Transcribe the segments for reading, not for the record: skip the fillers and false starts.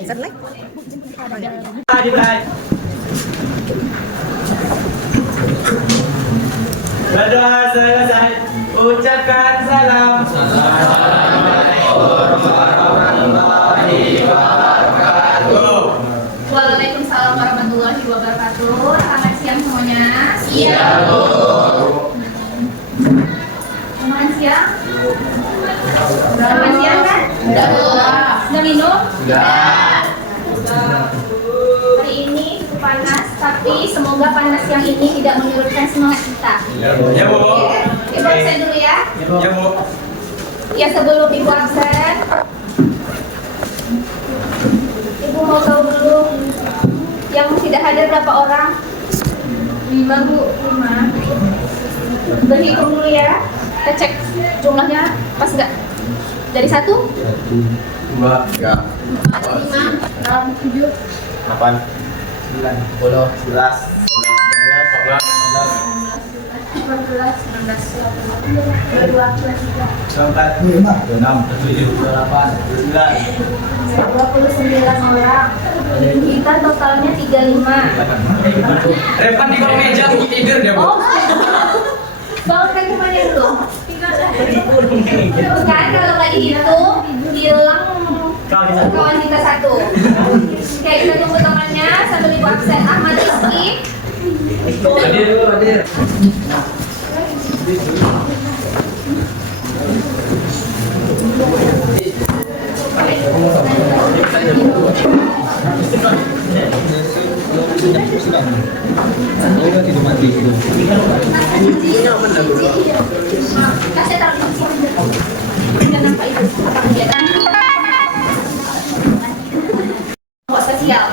Satu lagi. Berdoa selesai, ucapkan salam. Waalaikumsalam warahmatullahi wabarakatuh. Selamat siang semuanya. Siang, Bu. Selamat siang. Selamat siang kan? Sudah minum? Sudah. Hari ini cukup panas, tapi semoga panas yang ini tidak menyurutkan semangat kita. Ya, Bu. Ibu absen dulu ya. Ya, Bu. Ya, sebelum Ibu absen, Ibu mau tahu dulu yang tidak hadir berapa orang? 5, Bu. 5. Berhitung dulu ya. Kita cek jumlahnya pas nggak? Dari 1? 2, 3, 5, 6, 7, 8, 9, 10, 11, 14, 16, 22, 23, 24, 25, 26, 27, 28, 29 orang. Kita totalnya 35. Repan di bawah meja tidur dia, Bu. Oh, bangunkan rumahnya dulu. Kan kalau nggak dihitung, hilang kawan kita satu. Oke, kita tunggu temannya sambil Ibu absen. Ahmad Rizky. Hadir, Bu, hadir. Kasih taruh di sini. Jangan nampak itu. Apa kegiatan? Kelompok sosial.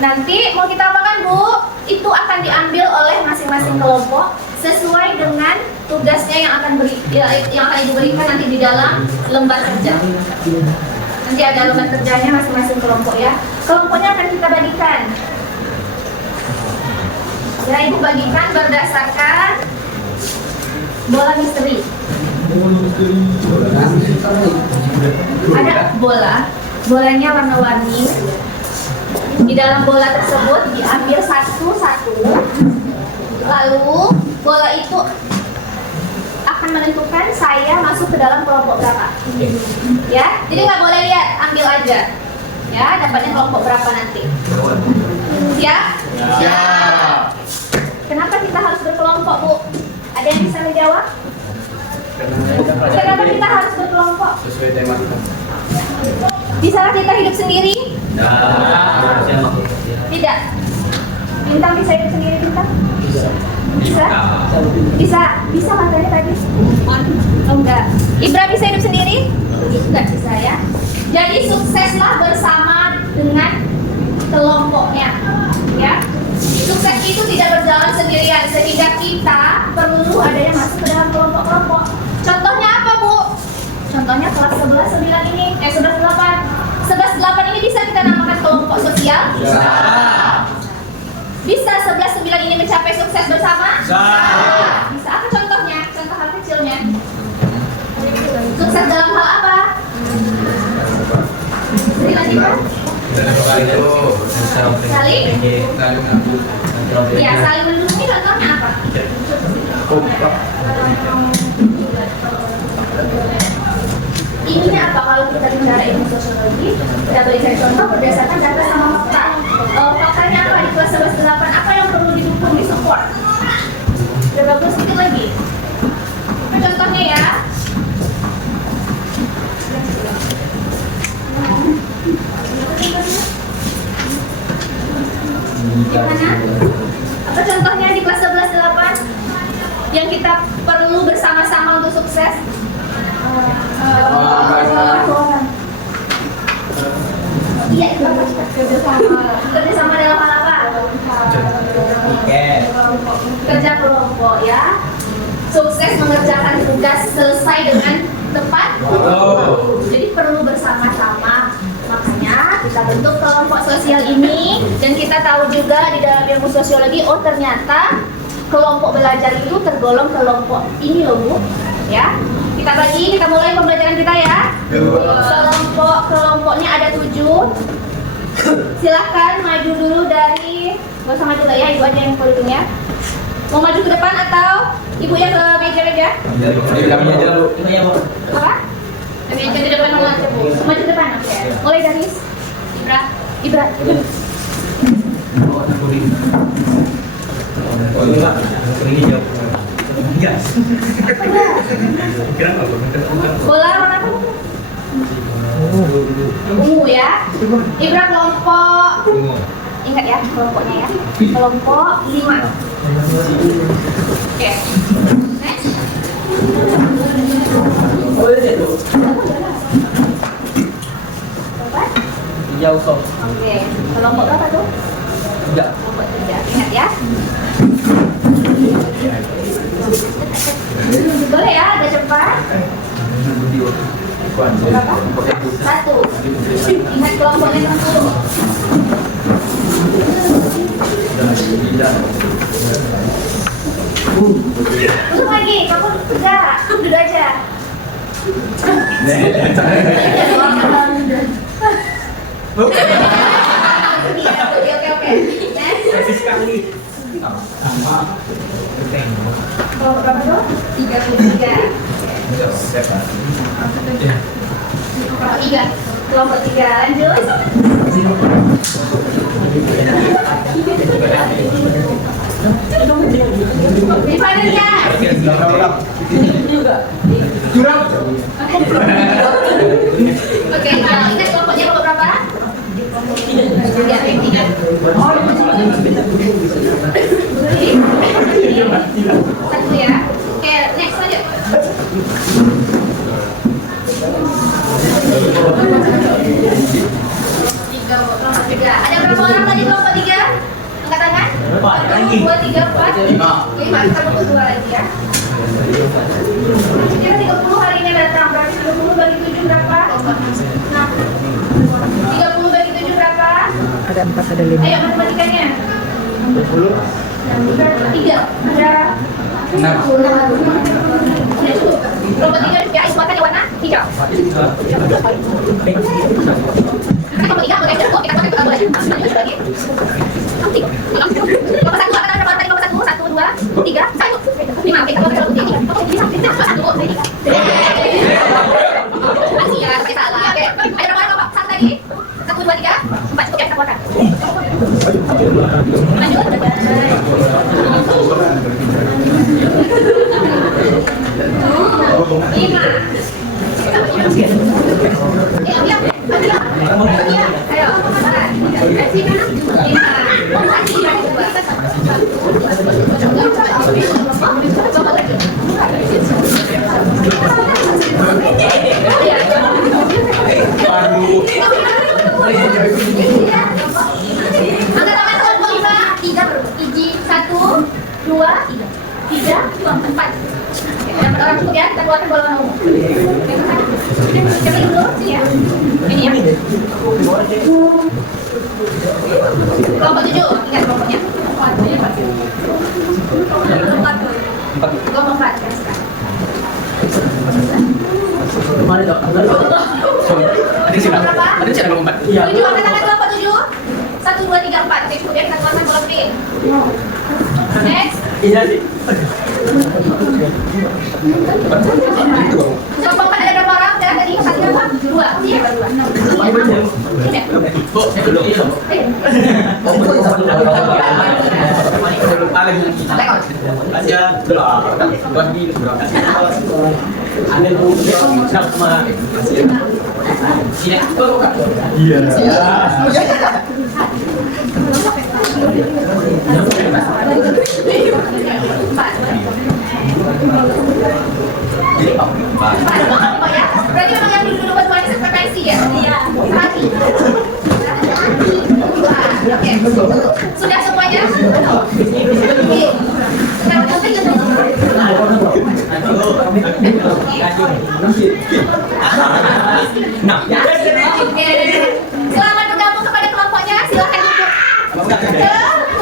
Nanti mau kita apakan, Bu? Itu akan diambil oleh masing-masing kelompok sesuai dengan tugasnya yang akan diberikan nanti di dalam lembar kerja. Nanti ada lembar kerjanya masing-masing kelompok ya. Kelompoknya akan kita bagikan. Ya, Ibu bagikan berdasarkan bola misteri. Ada bolanya warna-warni. Di dalam bola tersebut diambil satu-satu. Lalu bola itu akan menentukan saya masuk ke dalam kelompok berapa. Ya, jadi nggak boleh lihat, ambil aja. Ya, dapatnya kelompok berapa nanti. Siap? Siap. Kenapa kita harus berkelompok, Bu? Ada yang bisa menjawab? Kenapa kita harus berkelompok? Sesuai tema kita. Bisakah kita hidup sendiri? Tidak. Bintang bisa hidup sendiri, Bintang? Bisa? Bisa makanya tadi? Oh enggak. Ibra bisa hidup sendiri? Enggak bisa ya. Jadi sukseslah bersama dengan kelompoknya. Ya. Sukses itu tidak berjalan sendirian, sehingga kita perlu adanya masuk ke dalam kelompok-kelompok. Contohnya apa, Bu? Contohnya kelas 11-9 ini, 11-8. 11-8 ini bisa kita namakan kelompok sosial? Bisa. Bisa 11-9 ini mencapai sukses bersama? Bisa. Bisa. Apa contohnya? Contoh hal kecilnya. Sukses dalam hal apa? Silakan. Saling? Ya, saling melindungi contohnya apa? Ininya apa kalau kita bicara ilmu sosiologi? Kita berikan contoh berdasarkan data sama fakta. Faktanya apa di kelas 11-8? Apa yang perlu didukung, disupport? Udah bagus sedikit lagi. Apa contohnya ya? Gimana? Apa contohnya di kelas 11-8 yang kita perlu bersama-sama untuk sukses? Iya, itu apa? Kerjasama dalam hal apa? Kerja kelompok ya. Sukses mengerjakan tugas selesai dengan tepat. Jadi perlu bersama-sama. Makanya kita bentuk kelompok sosial ini, dan kita tahu juga di dalam ilmu sosiologi, oh ternyata kelompok belajar itu tergolong kelompok ini loh, Bu. Ya. Kita mulai pembelajaran kita ya. Kelompoknya ada 7. Silakan maju dulu dari, gak usah maju lah ya, ibu aja yang podiumnya. Mau maju ke depan atau ibu yang ke meja aja? Kami aja dulu. Apa? Kami aja di depan nomor aja bu. Maju ke depan, oke. Mulai dari Ibra. Oh enggak, ini jawab. Enggak. Bola warna apa? Ungu ya. Ibra kelompok. Ingat ya kelompoknya ya. Kelompok 5. Oke. Next. Berapa? Jauh kok. Oke. Kelompok berapa tuh? Enggak. Kelompok 3. Ingat ya. Boleh ya, agak cepat. Berapa? 1. Ingat kelompoknya dulu. Duduk lagi, kamu tegak. Duduk aja. Oke. Next. Kelompok berapa tuh? 33. Kelompok 3. Lanjut. Dipanggilnya. Oke, ingat kelompoknya kelompok berapa? 3. Satu ya. Oke, next lanjut. Kelompok 3. Ada berapa orang lagi kelompok 3? Angkat tangan. 1, 2, 3, 4, 5. Kita tunggu 2 lagi ya. Kira 30 hari ini datang. Berarti 30 bagi 7 berapa? 6. 30 bagi 7 berapa? Ada 4, ada 5. Ayo matematikanya. 20. 3. Ada 6. Kelompok 3 ya, ismatkan warna hijau. Kelompok 3 pakai jeruk, kita pakai bola. Lanjut lagi. Kelompok 1 akan ada berapa tadi? Kelompok 1, 1, 2, 3, 1, 5. Oke, kelompok 1, 3. Masih ya, saya salah. Oke, ada berapa kelompok? 1 tadi. 1, 2, 3, 4. Oke, kita keluarkan. Lanjut. Orang cukup ya, kita keluarkan bola warna ungu. Coba dulu sini ya. Ini ya. Kelompok 7, ingat kelompoknya. Kelompok 4. Ada sih kelompok 4. 7, angkat tangan kelompok 7. 1, 2, 3, 4. Oke, cukup ya, kita keluarkan bola green. Next. Iya sih. Kelompok 4 ada berapa orang? Udah tadi 1 berapa? 2. Iya, 2. Ini. Kok belum iya. Aja bagi berapa? Ada sama ini iya. Berarti memang yang dulu batu-batu frekuensi ya? Iya. Oke. Sudah semuanya? Selamat bergabung kepada kelompoknya. Silakan duduk ke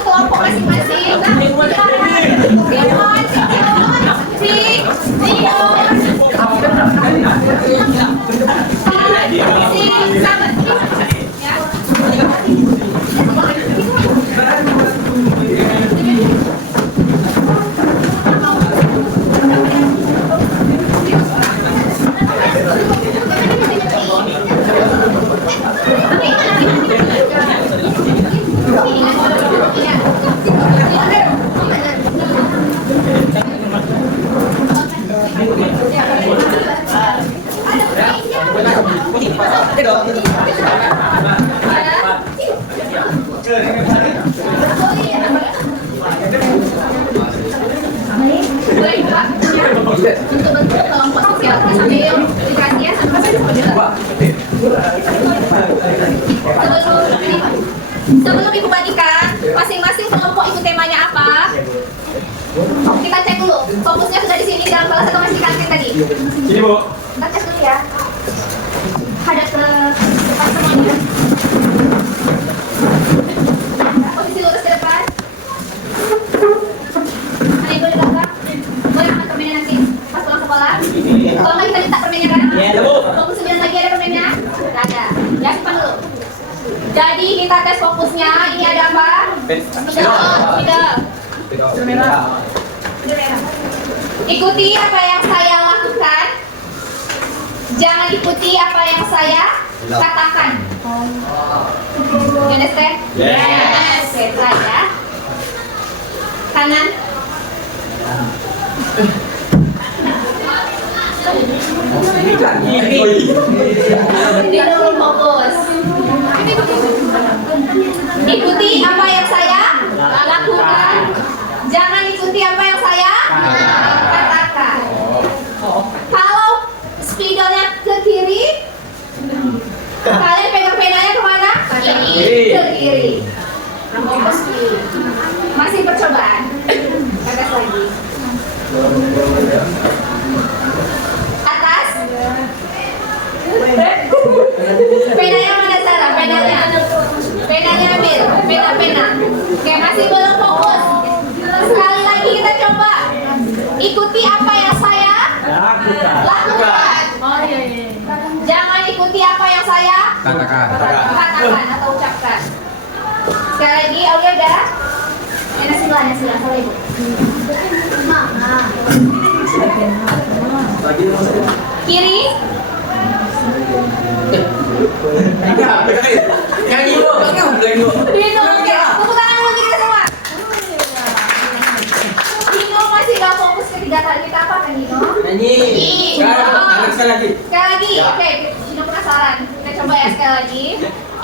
kelompok masing-masing. Boleh Pak, untuk bentuk kelompok sosial sambil dikasih ya sama sebelum Ibu bagikan, masing-masing kelompok ikut temanya apa? Kita cek dulu, fokusnya sudah di sini dalam kelas atau masih di kantin tadi? Sini Bu. Kita cek dulu ya. Hadap ke depan semuanya. Posisi lurus ke depan. Mana Ibu di belakang? Boleh angkat permennya nanti pas pulang sekolah. Kalau nggak kita minta permennya kan? Iya, Bu. 29 lagi ada permennya? Nggak ada. Ya, simpan dulu. Jadi kita tes fokusnya. Ini ada apa? Tidak. Ikuti apa yang saya lakukan. Jangan ikuti apa yang saya katakan. You understand? Yes. Oke, saya. Kanan. Dulu fokus. Ikuti apa yang saya lakukan. Jangan ikuti apa yang saya katakan. Kalau spidolnya ke kiri, kalian pegang penanya kemana? Ke kiri. Fokus kiri. Masih percobaan. Gagas lagi. Atas. Penanya mana Sarah? Penanya ambil. Pena. Oke, masih belum fokus. Sekali lagi kita coba. Ikuti apa yang saya lakukan. Jangan ikuti apa yang saya katakan atau ucapkan. Sekali lagi, Aulia udah? Sila, sorry Ibu. Kiri. Dino, oke. Tepuk tangan dulu kita semua. Dino masih gak fokus ketiga kali. Kita apa kan Dino? Nyanyi. Sekali lagi. Sekali lagi. Oke, Dino penasaran. Kita coba ya sekali lagi.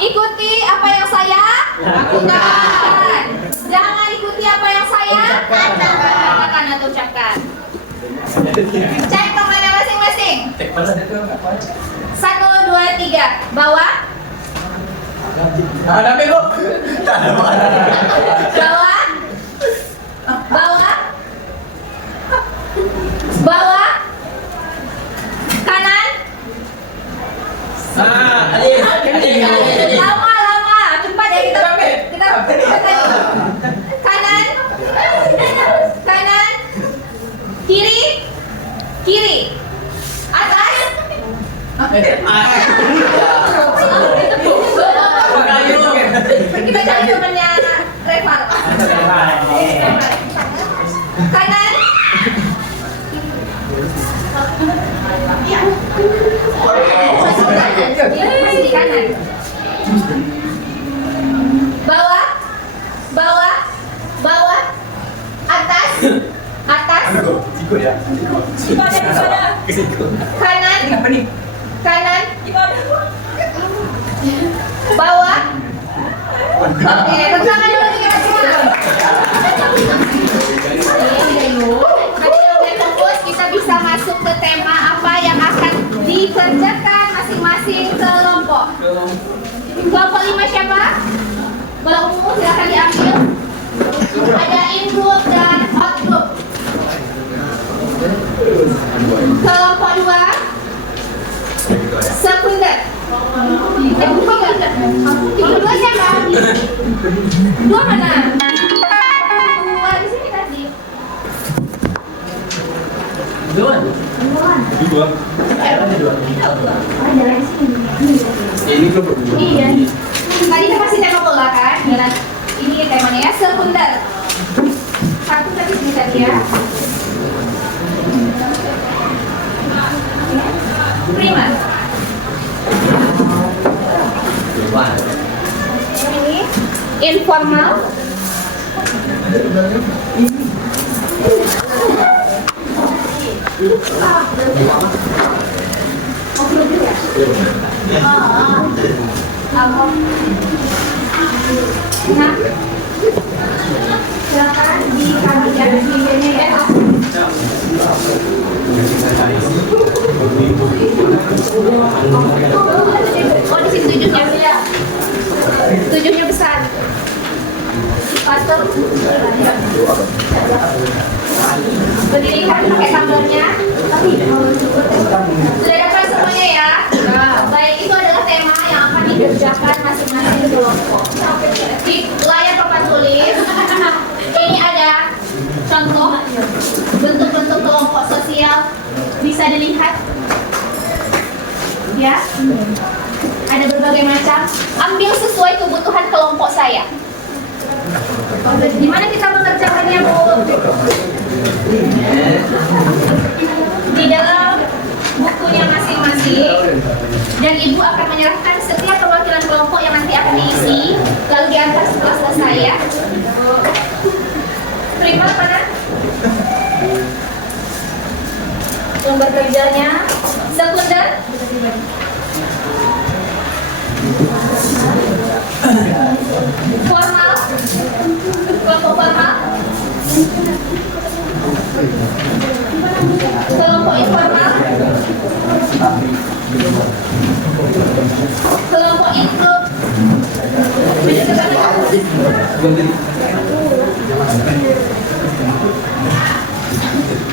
Ikuti apa yang saya lakukan. Jangan ikuti apa yang saya katakan atau ucapkan. Cek temannya masing-masing. 1, 2, 3. Bawah. Ada apa, Bu? Bawah. Bawah. Kanan. Lama. Cepat ya kita tadi. Kanan. Kiri. Atas. Kita cari temannya Reval. Kanan. Masih di kanan. Bawah. Atas. Kanan. Bawah. Oke, bersama dulu kita semua. Nanti udah fokus, kita bisa masuk ke tema apa yang akan dikerjakan masing-masing kelompok. Kelompok 5 siapa? Kalau umum silakan diambil. Ada in group dan out group. Kelompok 2 sekunder. Dua siapa? Dua mana? Dua di sini tadi. Dua. Ada di sini. Ini kelompok 2. Iya. Tadi kita kasih tema bola kan? Ini temanya ya sekunder. Satu tadi sini tadi ya. Primer. Ini informal. Oh, belum ya? Apa? Nah, silakan dikalikan videonya ya. Oh, di sini tujuhnya. Tujuhnya besar. Pastor. Berdirikan pakai gambarnya. Sudah dapat semuanya ya? Baik, itu adalah tema yang akan dikerjakan masing-masing kelompok. Di layar papan tulis, ini ada contoh bentuk-bentuk kelompok sosial, bisa dilihat. Ya, ada berbagai macam. Ambil sesuai kebutuhan kelompok saya. Gimana kita mengerjakannya, Bu? Di dalam bukunya masing-masing, dan Ibu akan menyerahkan setiap perwakilan kelompok yang nanti akan diisi, lalu diantar setelah selesai ya. Primer mana? Lembar kerjanya. Sekunder. Formal. Kelompok formal. Kelompok informal. Kelompok include.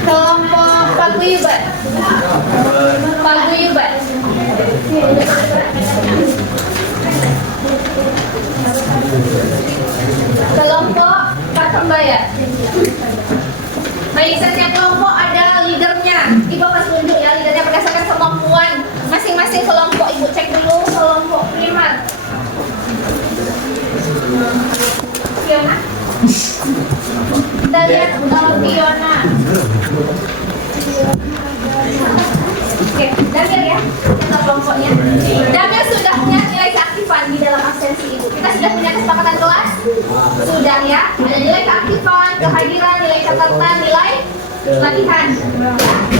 Kelompok paguyuban. Paguyuban. Kelompok patembaya. Baik, setiap kelompok ada leadernya. Ibu akan tunjuk ya leadernya berdasarkan kemampuan masing-masing kelompok. Ibu cek dulu kelompok primer. Fiona. Kita lihat Fiona. Oke, Damir ya, kita kelompoknya. Damir sudah punya nilai keaktifan di dalam absensi Ibu. Kita sudah punya kesepakatan kelas? Sudah ya, ada nilai keaktifan, kehadiran, nilai catatan, nilai latihan. Ya,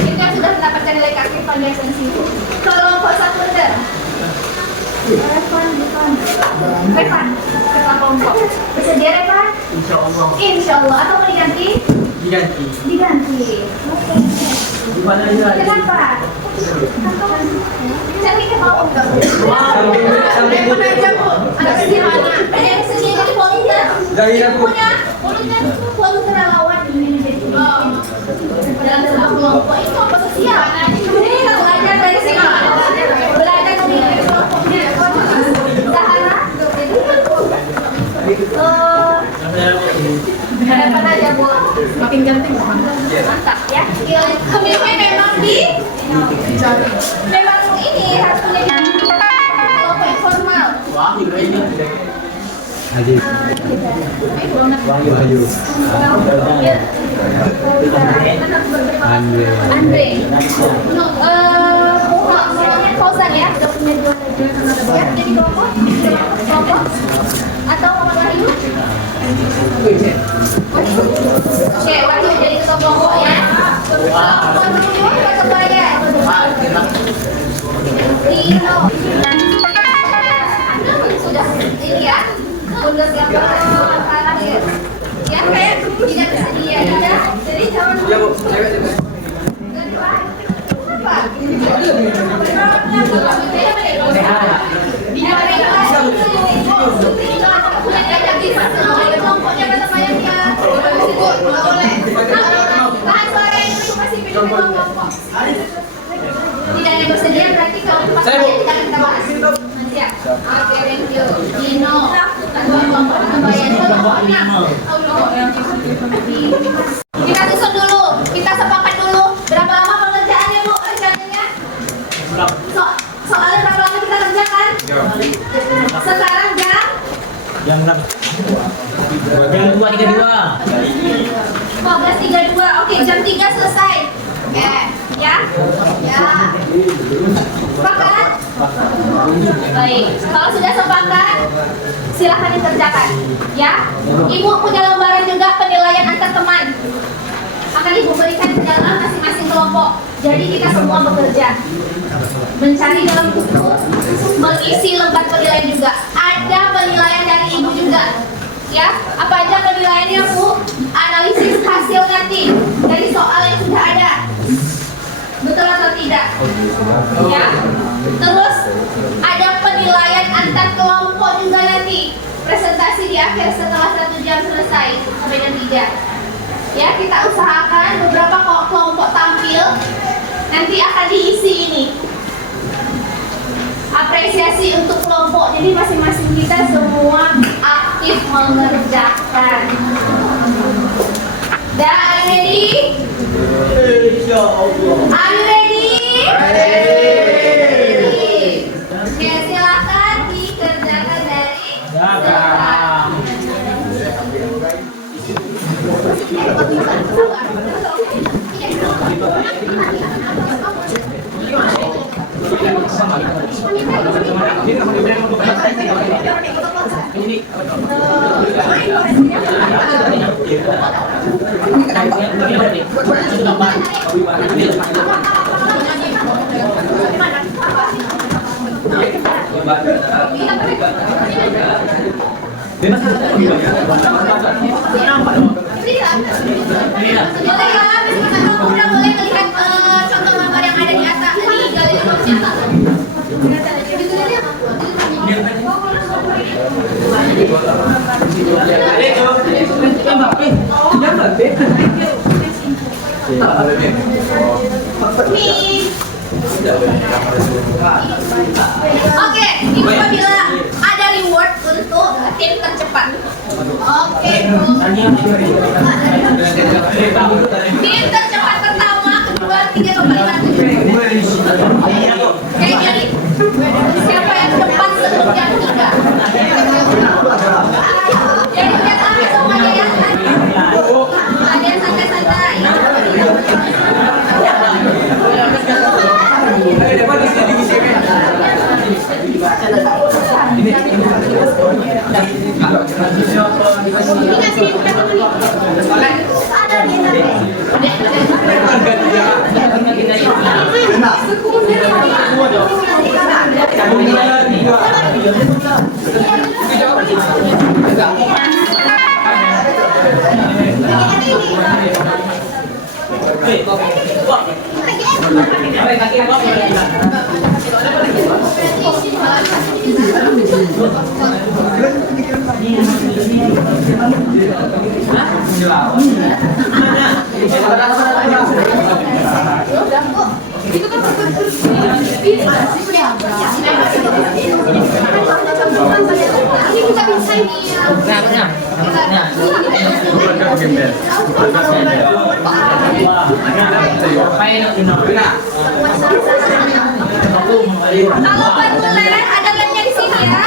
kita sudah mendapatkan nilai keaktifan di absensi Ibu. Kelompok sekunder. Revan, ketua kelompok. Bersedia Revan? Insyaallah. Insyaallah. Atau mau diganti? Diganti. Diganti. Oke. Kenapa? Cari ke bawah enggak? Sampai mana aja, Bu? Ada di mana? Ada yang sendiri dari volunteer. Punya volunteer itu volunteer relawan ini jadi. Dalam sebuah kelompok itu apa sosial? Ini kita belajar dari sini. Belajar dari kelompoknya. Sahara. Ada apa aja, Bu? Makin ganteng. Mantap ya. Kemudian memang memang ini harus punya kelompok informal. Andre. Fauzan ya, sudah punya dua ya, jadi kelompok atau Muhammad Wahyu? Oke, Wahyu jadi ketua kelompok ya. Kebaya. Dino. Sudah ini ya. Udah siapa terakhir? Ya kayak tidak bersedia ya. Jadi jangan. Ya Bu, saya tidak ada bersedia berarti kalau tempatnya tidak kita bahas. Siap. Oke, thank you. Dino, kelompok kebayaan kelompoknya. Kita susun dulu, kita sepakat dulu. Berapa lama pengerjaannya Bu? Rencananya? Soalnya berapa lama kita kerjakan? Sekarang jam 6. Jam 2.32. 14.32. Oke, jam 3 selesai. Oke, ya? Ya. Sepakat? Baik. Kalau sudah sepakat, silahkan dikerjakan. Ya? Ibu punya lembaran juga penilaian antar teman. Akan Ibu berikan ke dalam masing-masing kelompok. Jadi kita semua bekerja. mencari dalam buku, mengisi lembar penilaian juga. Ada penilaian dari ibu juga. Ya, apa aja penilaiannya Bu? Analisis hasil nanti dari soal yang sudah ada. Betul atau tidak? Ya. Terus ada penilaian antar kelompok juga nanti. Presentasi di akhir setelah 1 jam selesai sampai jam 3. Ya, kita usahakan beberapa kelompok tampil. Nanti akan diisi ini. Apresiasi untuk kelompok. Jadi masing-masing kita semua aktif mengerjakan. Dah, are you ready? Are you ready? Oke, silakan dikerjakan dari sekarang. Boleh ya, udah boleh melihat contoh gambar yang ada di atas di galeri manusia. Oke, Ibu bilang ada reward untuk tim tercepat. Oke, tim tercepat pertama, kedua, 3,5. Oke, jadi siapa yang cepat sebelum jam 3? Jadi lihat semuanya ya. Ada yang santai-santai. Kalau penulis ada lemnya di sini ya.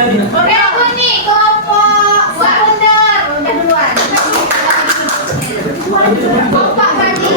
Oke, aku nih kelompok sekunder udah duluan. Bapak Fandi.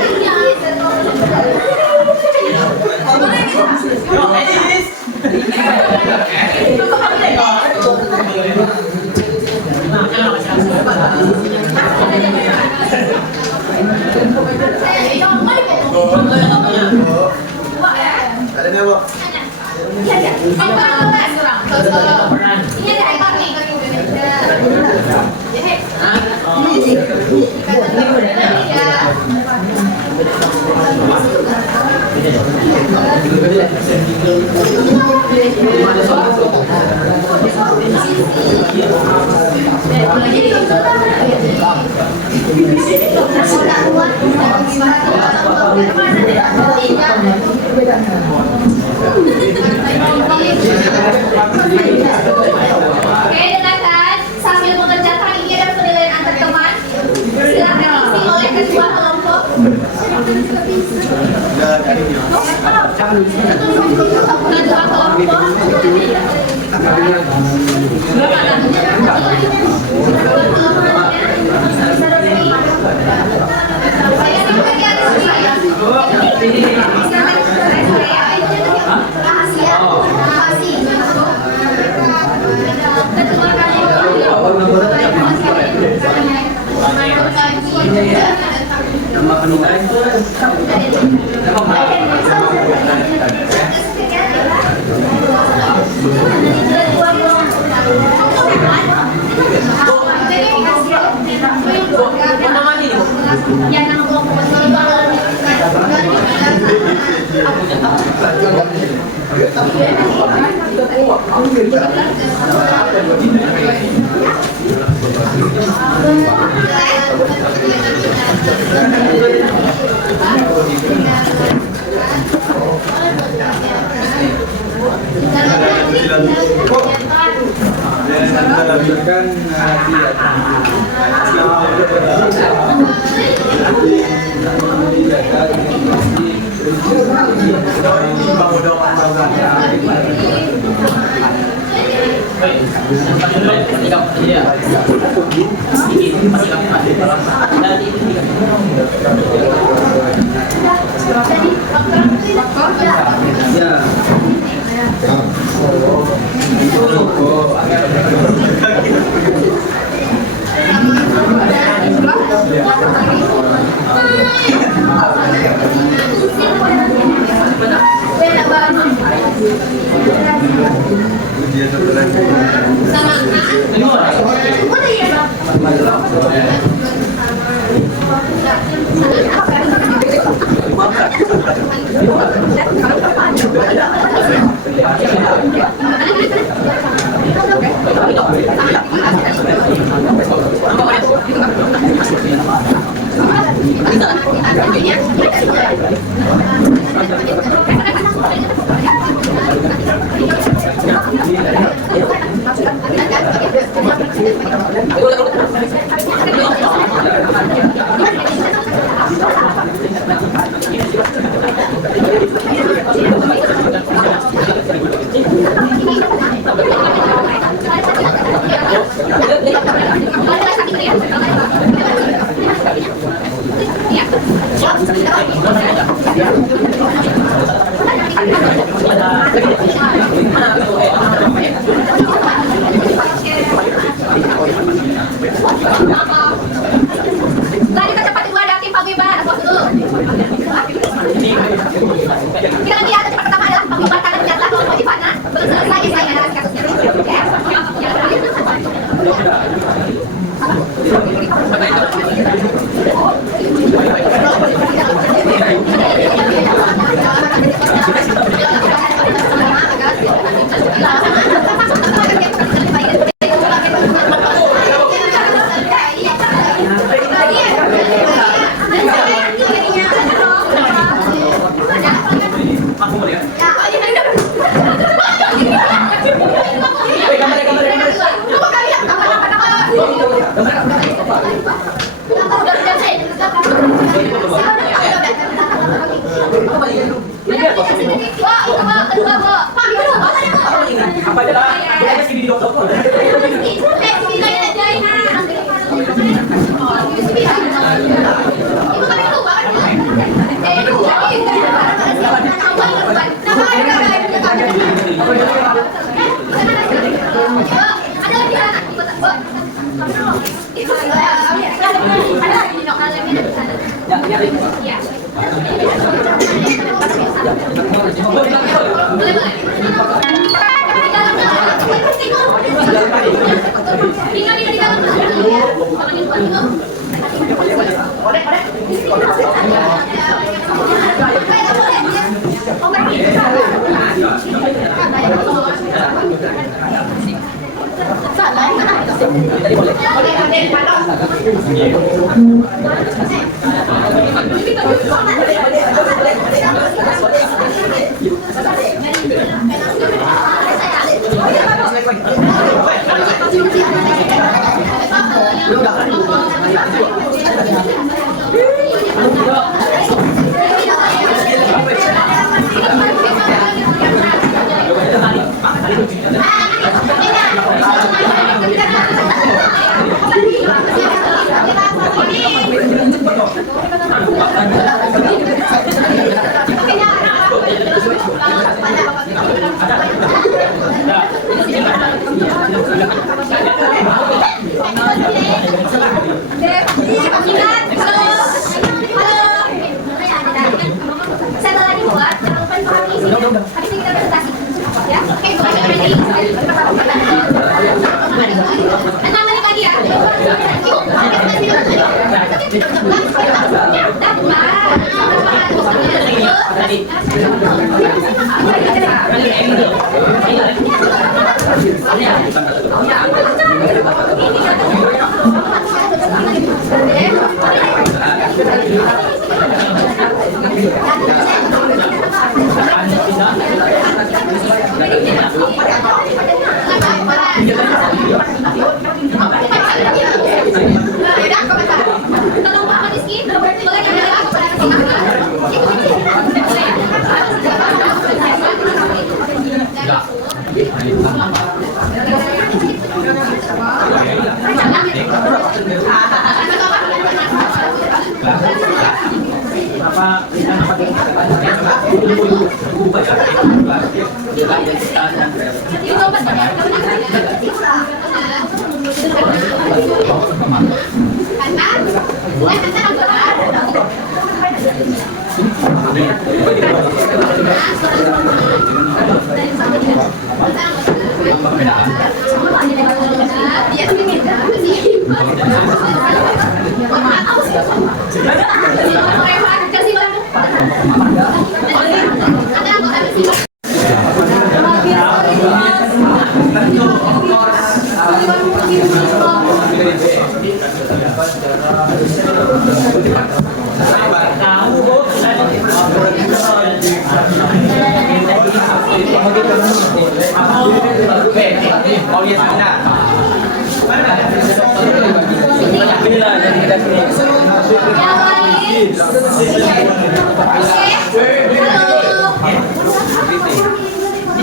Oke, dengarkan sambil mengerjakan ini ada penilaian antar teman. Silakan isi oleh ketua kelompok. Ketua Nama penilaian itu Kita lanjutkan Lari kecepatan dua dating pagwiban, aku dulu. Kita lagi ada cepat pertama adalah pagwiban tangan jatah kalau mau dipana. Belum selesai saya ada kasusnya. Apa aja lah? Kita sini di dokter. Terus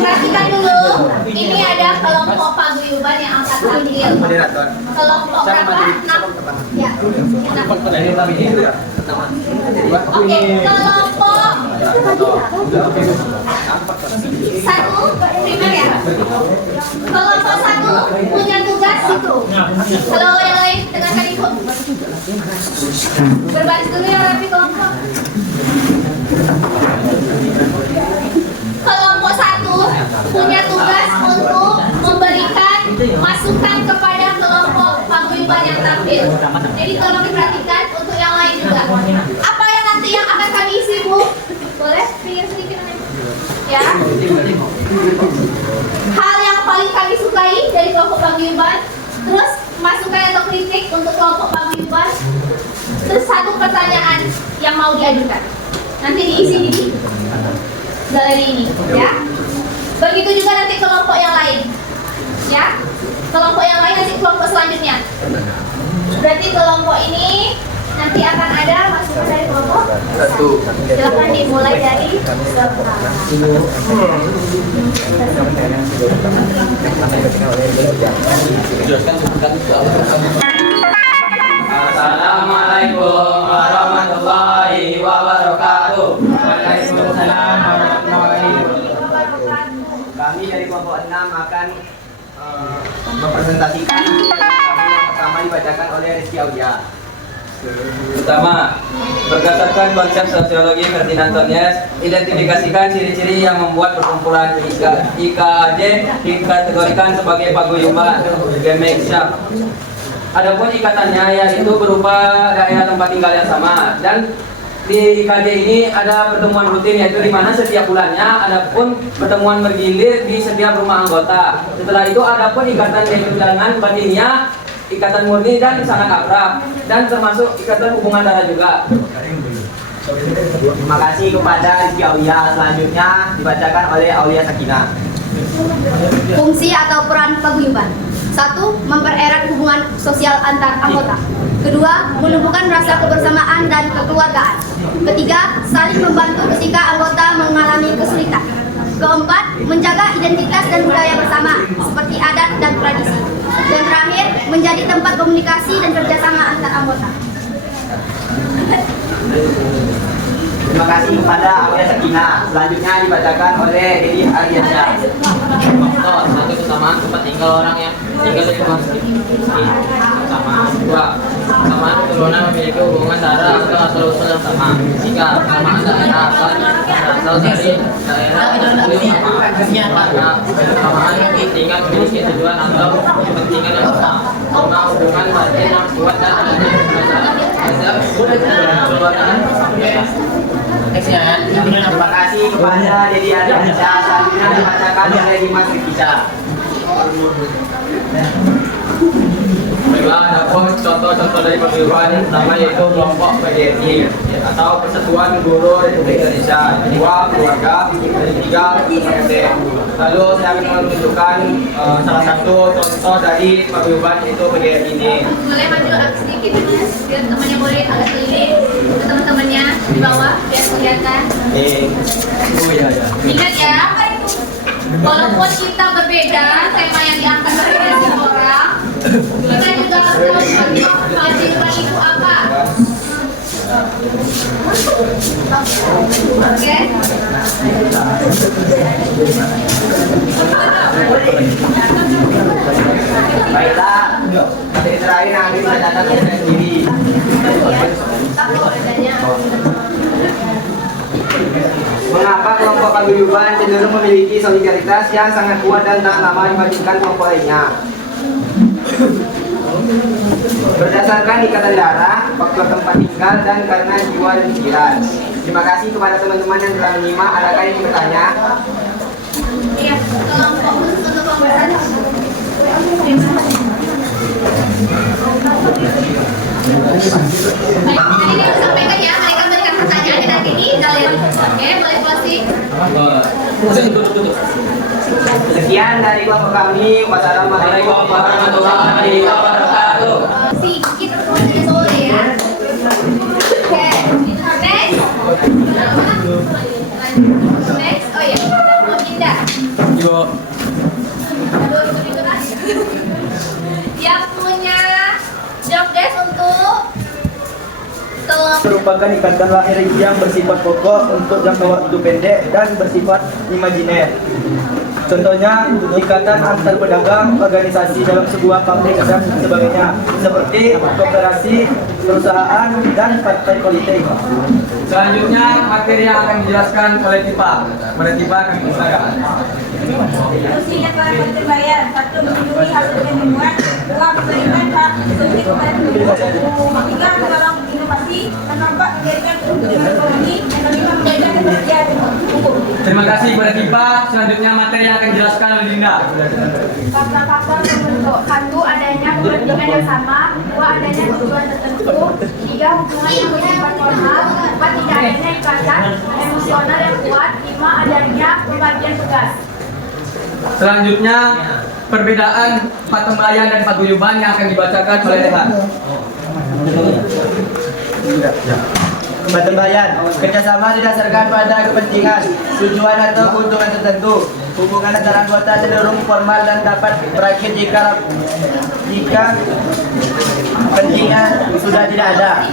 Perhatikan dulu, ini ada kelompok paguyuban yang angkat tangan. Kelompok berapa? 6. Ya. Oke, kelompok 1 primer ya. Kelompok 1 punya tugas itu. Kalau yang lain dengarkan ibu. Berbaris dulu yang rapi kelompok. Kelompok 1 punya tugas untuk memberikan masukan kepada kelompok paguyuban yang tampil. Jadi tolong diperhatikan untuk yang lain juga. Apa yang nanti yang akan kami isi, Bu? Boleh pikir sedikit ya. Hal yang paling kami sukai dari kelompok paguyuban, terus masukan atau kritik untuk kelompok paguyuban, terus satu pertanyaan yang mau diajukan. Nanti diisi di galeri ini, ya. Begitu juga nanti kelompok yang lain, ya. Kelompok yang lain nanti kelompok selanjutnya. Berarti kelompok ini nanti akan ada masukan dari kelompok 1. Silakan dimulai dari Assalamualaikum warahmatullahi wabarakatuh. Waalaikumsalam warahmatullahi wabarakatuh. Kami dari kelompok 6 akan mempresentasikan yang pertama dibacakan oleh Rizky Aulia. Pertama, berdasarkan konsep sosiologi Ferdinand Tönnies, identifikasikan ciri-ciri yang membuat perkumpulan IKAD dikategorikan sebagai paguyuban Gemeinschaft. Adapun ikatannya yaitu berupa daerah tempat tinggal yang sama, dan di IKD ini ada pertemuan rutin yaitu di mana setiap bulannya, adapun pertemuan bergilir di setiap rumah anggota. Setelah itu adapun ikatan yaitu dengan batinnya, ikatan murni dan sangat akrab, dan termasuk ikatan hubungan darah juga. Terima kasih kepada Rizky Aulia. Selanjutnya dibacakan oleh Aulia Sakinah. Fungsi atau peran paguyuban. 1. Mempererat hubungan sosial antar anggota. 2. Menumbuhkan rasa kebersamaan dan kekeluargaan. 3. Saling membantu ketika anggota mengalami kesulitan. 4. Menjaga identitas dan budaya bersama seperti adat dan tradisi. Dan terakhir, menjadi tempat komunikasi dan kerjasama antar anggota. Terima kasih kepada Aulia Sakinah. Selanjutnya dibacakan oleh Dedi Aryansyah. Satu kesamaan tempat tinggal orang yang tinggal di rumah sama. 2. Kesamaan keturunan memiliki hubungan darah atau asal-usul yang sama. 3. Kesamaan daerah asal dari daerah sama. 4. Kesamaan tinggal memiliki tujuan atau kepentingan yang sama. 5. Hubungan batin yang kuat dan adanya Terima kasih kepada Dedi Aryansyah. Selanjutnya dibacakan oleh Dimas Rikisa. Baiklah, ada contoh-contoh dari paguyuban yang pertama yaitu kelompok PGRI atau Persatuan Guru Republik Indonesia. 2. Keluarga. 3. PRT. Lalu saya akan menunjukkan salah satu contoh dari paguyuban yaitu PGRI ini. Boleh maju agak sedikit biar temannya boleh agak keliling ke teman-temannya di bawah biar kelihatan. Oh ya. Ingat ya, walaupun kita berbeda, tema yang diangkat berbeda setiap orang, kita juga harus tahu kewajiban itu apa. Oke? Baiklah, materi terakhir yang akan dibacakan oleh saya sendiri. Mengapa kelompok paguyuban cenderung memiliki solidaritas yang sangat kuat dan tak lama dibandingkan kelompok lainnya? Berdasarkan ikatan darah, faktor tempat tinggal, dan karena jiwa dan pikiran. Terima kasih kepada teman-teman yang telah menyimak. Adakah yang bertanya? Iya, kelompok khusus untuk pembahasan. Baik, ini aku sampaikan ya, mereka berikan pertanyaan dan ini kalian. Oke, boleh closing. Sekian dari kelompok kami. Wassalamualaikum warahmatullahi wabarakatuh. Sedikit waktunya sore ya. Oke, next. Next, oh ya, mau pindah. Yang punya job desk untuk merupakan ikatan lahir yang bersifat pokok untuk jangka waktu pendek dan bersifat imajiner. Contohnya, ikatan antar pedagang, organisasi dalam sebuah pabrik dan sebagainya, seperti koperasi, perusahaan, dan partai politik. Selanjutnya, materi yang akan dijelaskan oleh Tipa. Oleh Tipa kami persilakan. Fungsinya para berbayar, satu melindungi hasil yang dibuat, dua memberikan hak subjek kepada penduduk, tiga mendorong inovasi, keempat menjadikan keuntungan ekonomi, dan kelima menjaga ketersediaan hukum. Terima kasih kepada Tipa. Selanjutnya materi yang akan dijelaskan oleh Dinda. Faktor-faktor membentuk satu adanya kepentingan yang sama, dua adanya tujuan tertentu, tiga hubungan yang bersifat formal, empat tidak adanya ikatan emosional yang kuat, lima adanya pembagian tugas. Selanjutnya, perbedaan patembayan dan paguyuban yang akan dibacakan oleh Rehan. Patembayan, kerjasama didasarkan pada kepentingan, tujuan atau keuntungan tertentu. Hubungan antara anggota cenderung formal dan dapat berakhir jika kepentingan sudah tidak ada.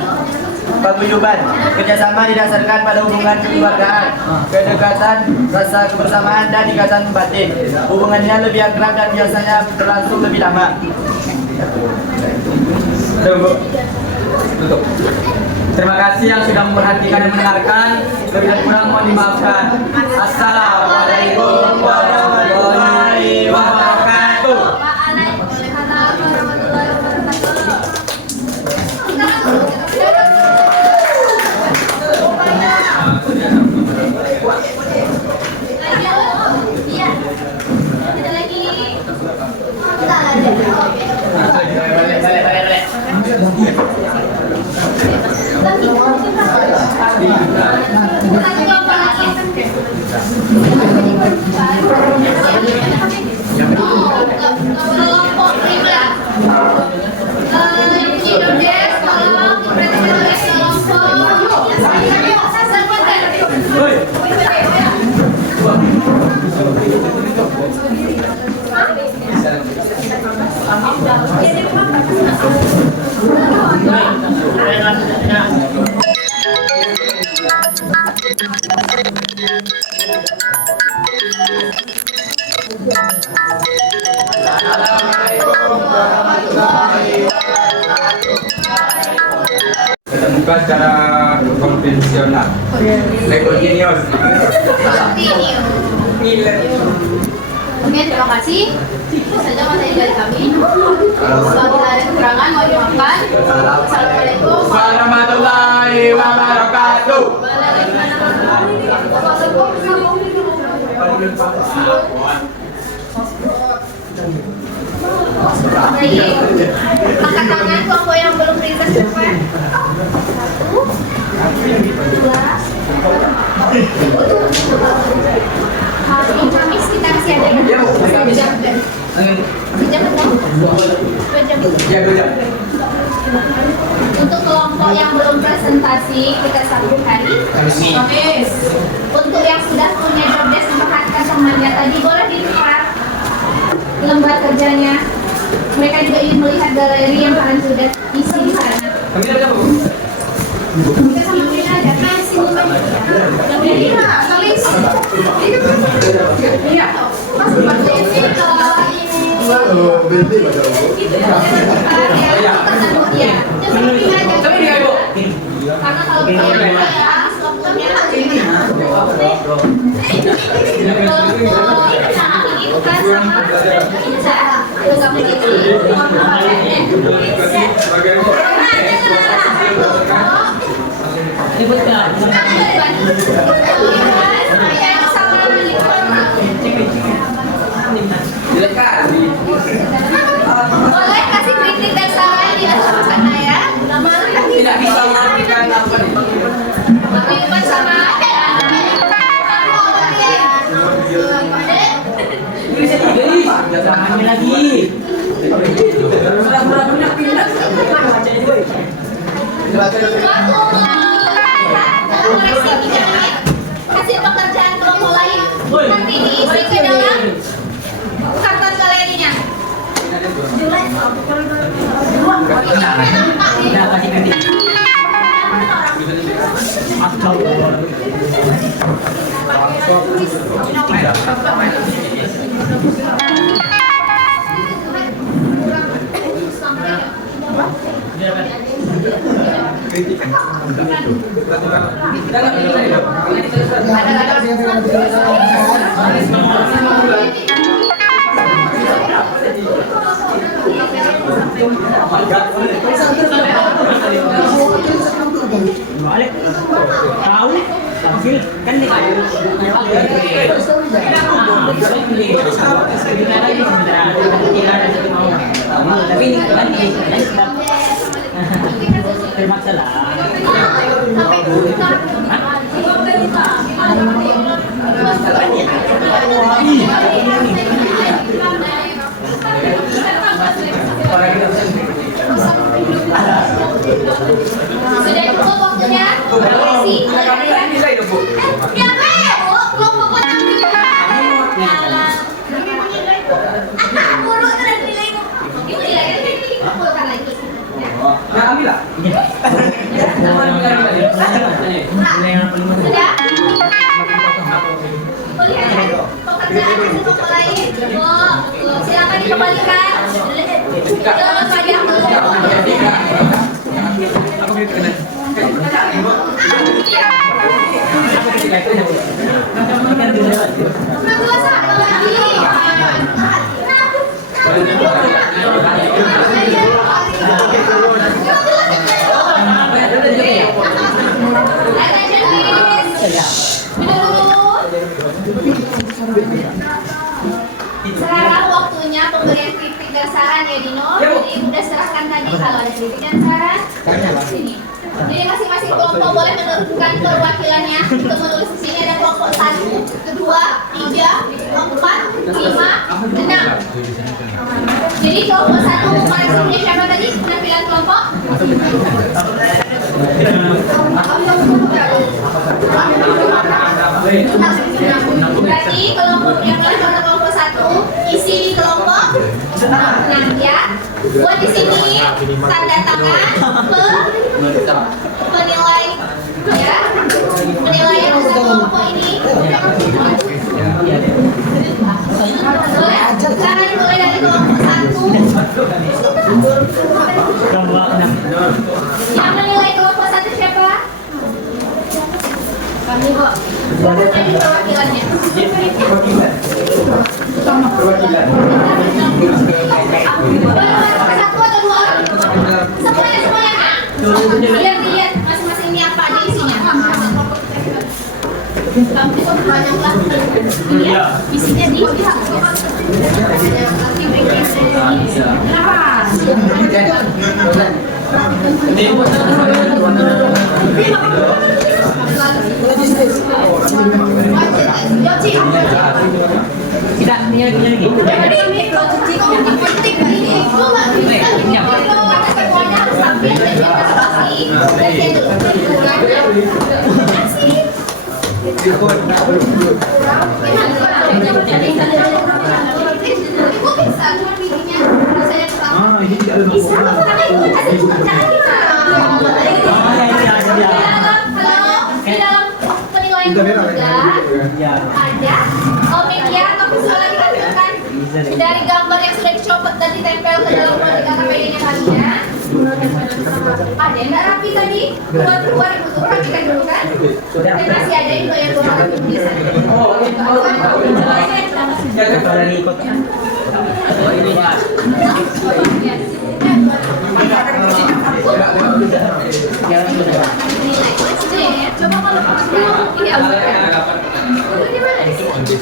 Paguyuban, kerjasama didasarkan pada hubungan kekeluargaan, kedekatan, rasa kebersamaan, dan ikatan batin. Hubungannya lebih akrab dan biasanya berlangsung lebih lama. Tutup. Terima kasih yang sudah memperhatikan dan mendengarkan. Lebih dan kurang mohon dimaafkan. Assalamualaikum warahmatullahi wabarakatuh. Waalaikumsalam warahmatullahi wabarakatuh. Iya. Ada lagi. Kelompok prima. Indonesia, tolong diperhatikan oleh kelompok. Kita buka secara konvensional. Legonius. Oke, terima kasih. Itu saja materi dari kami. Apabila ada kekurangan, mohon dimaafkan. Assalamualaikum Warahmatullahi wabarakatuh. Baik. Angkat tangan kelompok yang belum princess super. 1, 2. Kami sekitar siapa ya? Sejam kan? Sejam kan? 2 jam. Ya, 2 jam. Untuk kelompok yang belum presentasi kita sambung hari Kamis. Untuk yang sudah punya job desk memperhatikan temannya tadi boleh ditukar lembar kerjanya. Mereka juga ingin melihat galeri yang kalian sudah isi di sana. Kami ada apa? Kita sambungin aja kan simbol. Ini lah, saling. Iya. Pas ini Karena kalau boleh kasih kritik dan saran di atas sana ya. Tidak bisa memberikan apa nih? Paguyuban sama Jangan lagi. hasil pekerjaan kelompok lain nanti diisi ke dalam karton galerinya. Balik. Tahu? Tampil kan nih. Tapi ini kan terpaksa lah. Sudah cukup waktunya? Refleksi. Ya, kelompok yang buruk terus nilai. Ini nilai kumpulkan lagi. Nah, ambil lah. Sudah? Lihat pekerjaan hasil kelompok lain. Silakan dikembalikan. Jangan saja Kedua satu lagi. Sekarang waktunya pemberian kritik dan saran ya Dino. Jadi udah serahkan tadi kalau ada kritik dan saran sini. Jadi masing-masing kelompok boleh menurunkan perwakilannya untuk menulis di sini. Ada kelompok 1, 2, 3, 4, 5, 6. Jadi kelompok 1 koreksinya siapa tadi? Penampilan kelompok? Berarti kelompok yang melakukan kelompok 1 isi di kelompok 6 ya. Buat di sini tanda tangan penilai ya. Penilaian untuk kelompok ini. Boleh? Sekarang mulai dari kelompok 1. Yang menilai kelompok 1 siapa? Kami kok. Jadi perwakilannya. Satu atau dua orang? Semuanya. Biar dilihat masing-masing ini apa aja isinya. Tapi kok banyak lah. Iya. Isinya di pihak. Tidak, ini lagi. Ada media atau visual lagi kan dari gambar yang sudah dicopot tempel ke dalam KPD-nya kalian. Ada yang nggak rapi tadi? Keluar ibu tuh rapikan dulu kan? Dan masih ada yang belum rapi tulisan. Coba kalau iya, di mana di sini?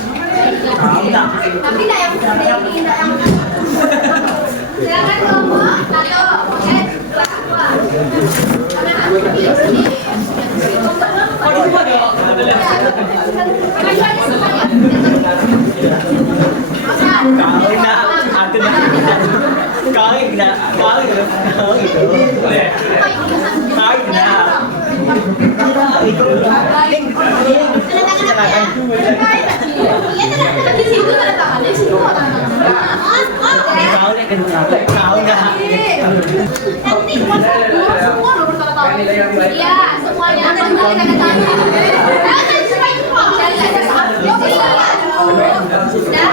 Tapi nggak yang ini, nggak yang silakan kelompok satu, dua. Iya, semuanya tanda tangan. Sudah,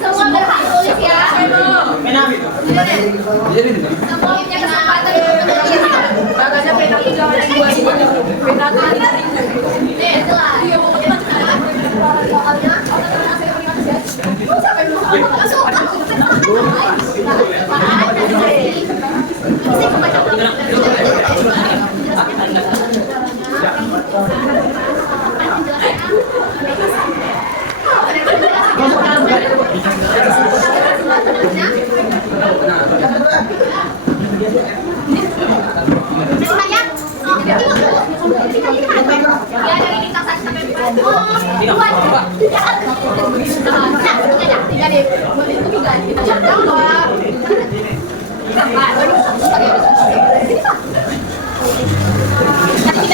semua berhak tulis ya. Semua punya kesempatan untuk menulis. Bagusnya pena juga ada dua ini. Pena kan.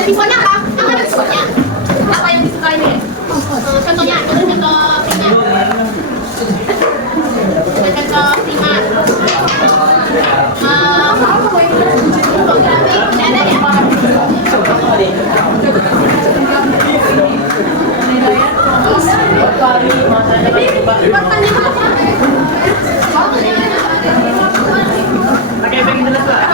Siswanya apa? Apa siswanya? Apa yang disukai ini? Contohnya, contoh primer. Contoh primer. Programming, ada ya? Pakai bag jelas lah.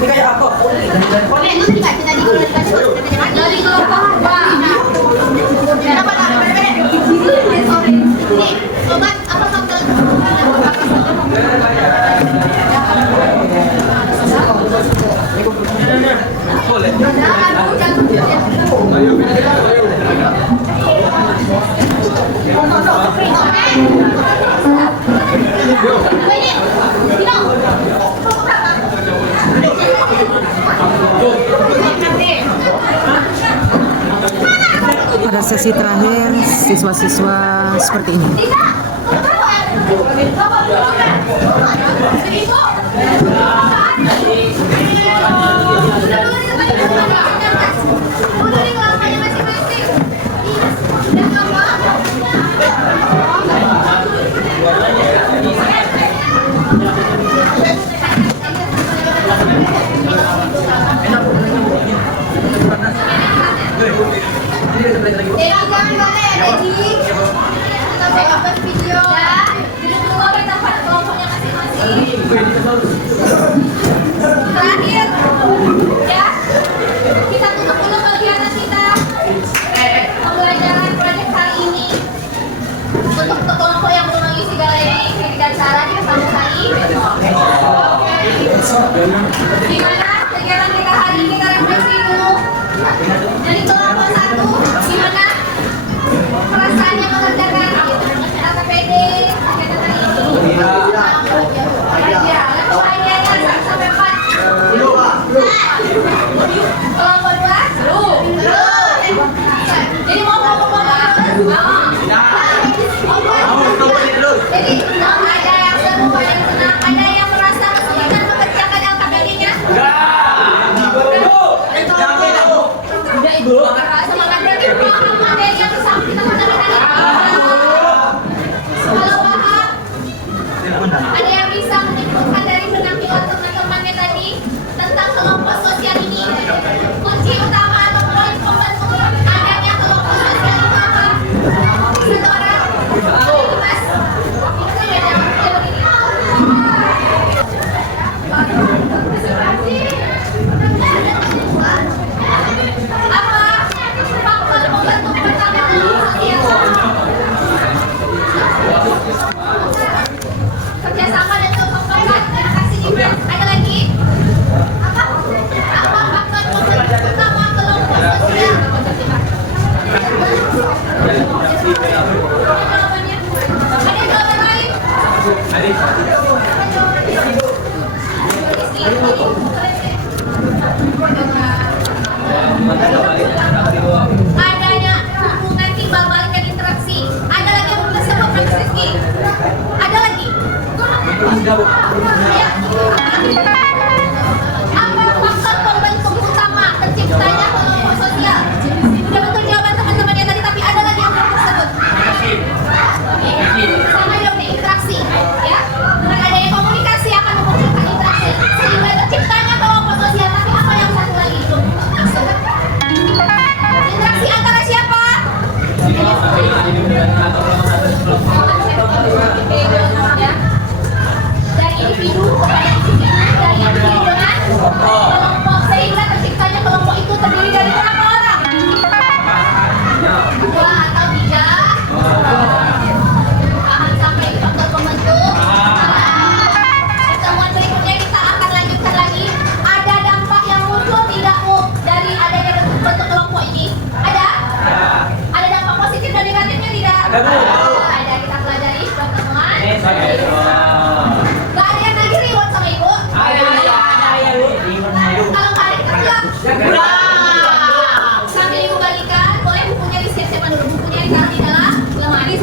Ini kayak apa? Obat apa faktor? Boleh. Pada sesi terakhir, siswa-siswa seperti ini. Jangan boleh ready. Sampai upload video. Duduk dulu di tempat kelompoknya masing-masing. Terakhir, ya. Kita tutup dulu kegiatan kita. Pembelajaran proyek hari ini. Untuk kelompok yang belum mengisi galeri kritik dan saran kita sambung lagi. Gimana kegiatan kita hari ini? Kita refleksi dulu. Dari kelompok 1, gimana perasaannya mengerjakan KPD kegiatan hari ini? Ya, lainnya 1 sampai 4. Kelompok 2, jadi mau kelompok jadi ada yang seru, ada yang senang, ada yang merasa kesulitan mengerjakan LKPD-nya? Kelompok sehingga terciptanya kelompok itu terdiri dari berapa orang? 2 atau 3? Paham sampai faktor pembentuk? Pertemuan berikutnya kita akan lanjutkan lagi. Ada dampak yang muncul tidak Bu dari adanya bentuk kelompok ini? Ada? Ada dampak positif dan negatifnya tidak? Ada, kita pelajari pertemuan. Gak ada yang lagi reward sama Ibu? Kalau nggak ada kerja. Sambil Ibu bagikan, boleh bukunya disiap-siapkan dulu. Bukunya ditaruh di dalam lemari.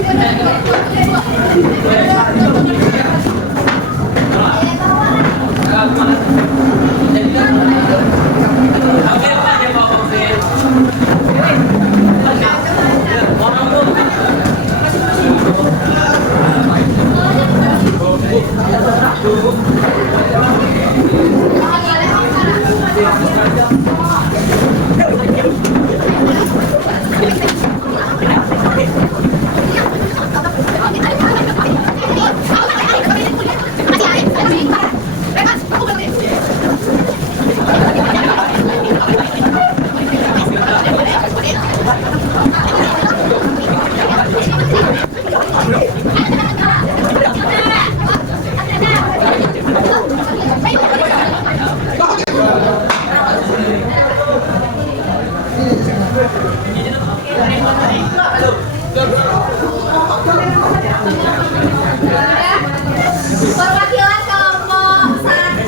Perwakilan kelompok 1.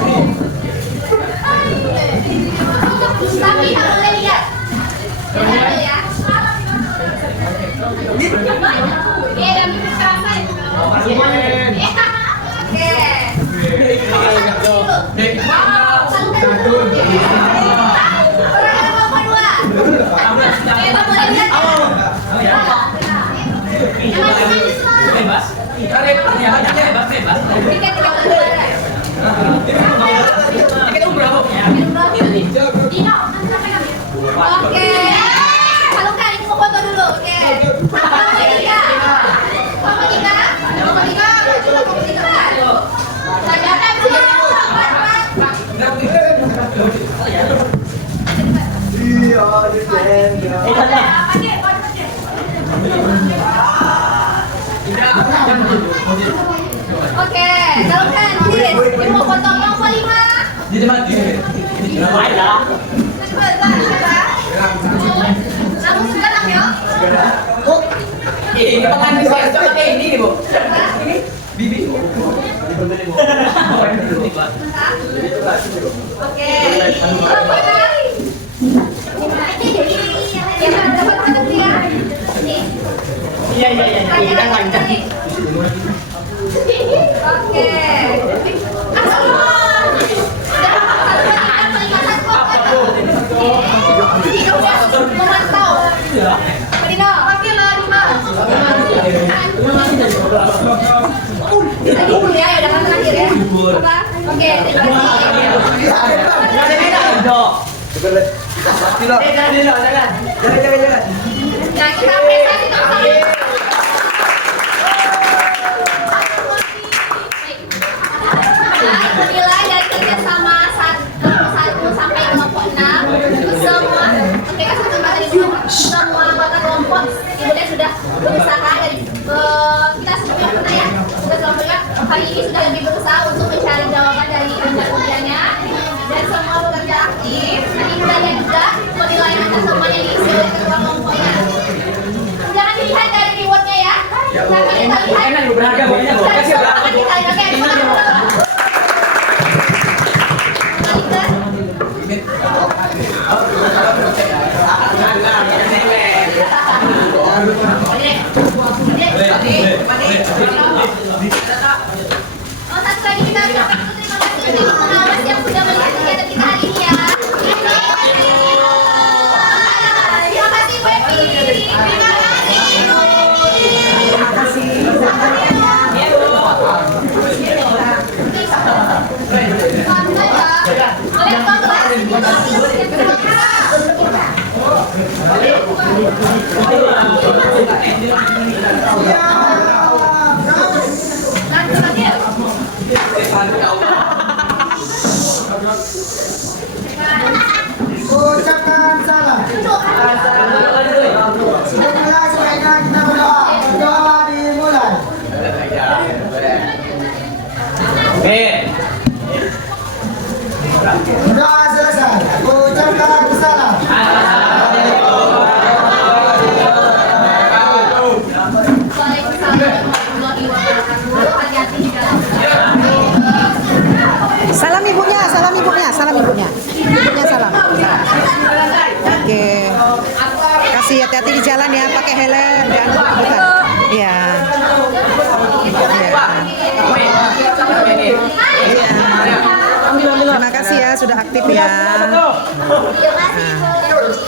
Tapi tak boleh lihat. Lihat ya. Dan kerasa itu. Oke. Perwakilan kelompok 2. Tak boleh lihat. Bebas. Bebas. Tiket berapa? Dino, oke. Kalau kan ini mau foto dulu, oke. Kelompok 3. Tanyakan Oke, kalau kan ini mau foto kelompok 5. Langsung sekarang ya. Ini pengantin saya pakai ini nih, Bu. Ini bibi. Oke. Iya. Oke. Memantau. Dino, oke lah, Dino. Ya, udah kan terakhir ya. Apa? Oke, terima kasih. Jangan. Nah, kita apresiasi sama-sama. Menilai dari kerjasama 1 sampai kelompok 6 semua, oke kasih kesempatan Ibu. Semua anggota kelompok Ibu dia sudah berusaha dari kita sebelumnya pernah ya sudah kelompoknya hari ini sudah lebih berusaha untuk mencari jawaban dari ujian-ujiannya dan semua bekerja aktif. Nanti kita lihat juga penilaian atas semuanya diisi oleh ketua kelompoknya. Jangan dilihat dari rewardnya ya. Jangan kita lihat. Enak berharga banyak. Kasih berapa? Satu lagi kita ucapkan terima kasih untuk pengawas yang sudah melihat kegiatan kita hari ini ya. Terima kasih Bu Evi. Terima kasih. ucapkan salam. Sebenarnya sebaiknya kita berdoa. Doa dimulai. Doa selesai. Ucapkan salam. Salam ibunya, salam ibunya, salam ibunya. Ibunya salam. Oke. Kasih hati-hati di jalan ya, pakai helm, jangan kebut-kebutan. Iya. Terima kasih ya sudah aktif ya. Nah,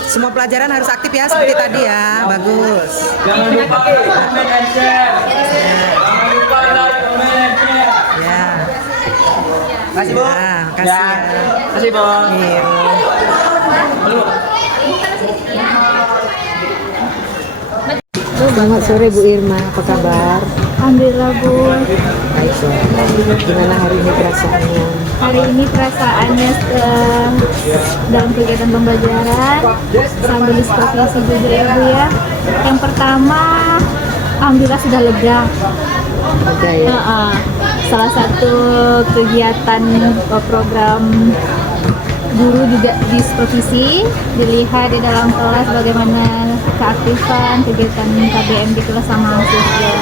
semua pelajaran harus aktif ya seperti tadi ya. Bagus. Jangan lupa komen dan share. Jangan lupa like, comment, and share. Ya. Kasih Bu. Ya, kasih ya. Kasih Bu. Iya. Selamat sore Bu Irma, apa kabar? Alhamdulillah Bu. Baik Bu. Gimana hari ini perasaannya? Hari ini perasaannya dalam kegiatan pembelajaran sambil diskusi juga ya Bu ya. Yang pertama, alhamdulillah sudah lega. Ada ya? Salah satu kegiatan program guru juga di supervisi, dilihat di dalam kelas bagaimana keaktifan kegiatan KBM di kelas sama mahasiswa.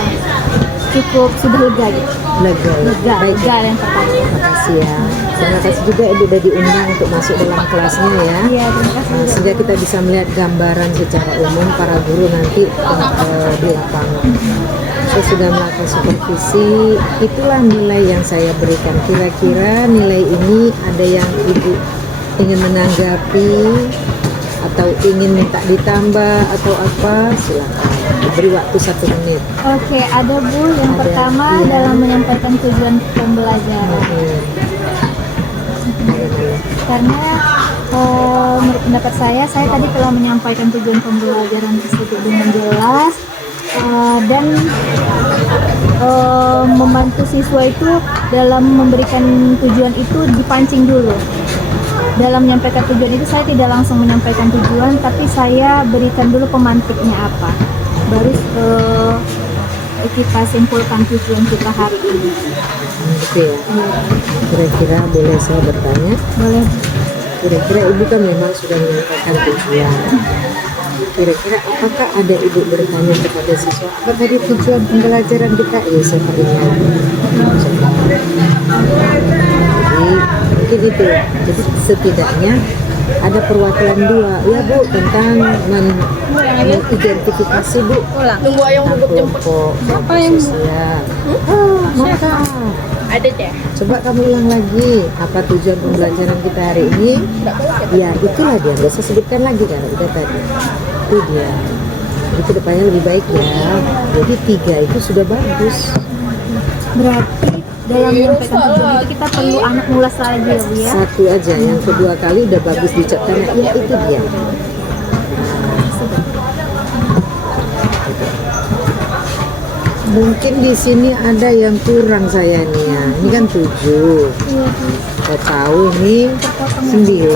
Cukup sudah lega gitu. Lega. Baik. Lega yang pertama. Terima kasih ya. Terima kasih juga Ibu udah diundang untuk masuk dalam kelasnya ya. Iya, terima kasih. Sehingga kita bisa melihat gambaran secara umum para guru nanti di lapangan. Saya sudah melakukan supervisi, itulah nilai yang saya berikan. Kira-kira nilai ini ada yang Ibu ingin menanggapi atau ingin minta ditambah atau apa, silakan. Beri waktu 1 menit. Oke, ada Bu. Yang Ada, pertama iya. dalam menyampaikan tujuan pembelajaran. Karena menurut pendapat saya tadi telah menyampaikan tujuan pembelajaran tersebut dengan jelas dan membantu siswa itu dalam memberikan tujuan itu dipancing dulu. Dalam menyampaikan tujuan itu saya tidak langsung menyampaikan tujuan, tapi saya berikan dulu pemantiknya apa. Baru kita simpulkan tujuan kita hari ini. Gitu ya. Kira-kira boleh saya bertanya? Boleh. Kira-kira Ibu kan memang sudah menyampaikan tujuan. Kira-kira apakah ada Ibu bertanya kepada siswa, apa tadi tujuan pembelajaran kita? Ya, saya ingat. Jadi mungkin itu. Jadi setidaknya ada perwakilan 2 ya Bu tentang mengidentifikasi Bu Nunggu ayam kelompok sosial. Maka Ada deh. coba kamu ulang lagi apa tujuan pembelajaran kita hari ini. Ya itulah dia, nggak usah sebutkan lagi karena udah tadi itu dia. Itu depannya lebih baik ya. Jadi 3 itu sudah bagus. Berarti dalam menyampaikan tujuan itu kita perlu anak ngulas lagi ya Bu ya. 1 aja, yang kedua kali udah bagus diucapkan. Ya itu dia. Mungkin di sini ada yang kurang saya nih ya. Ini kan 7. Saya tahu ini 9.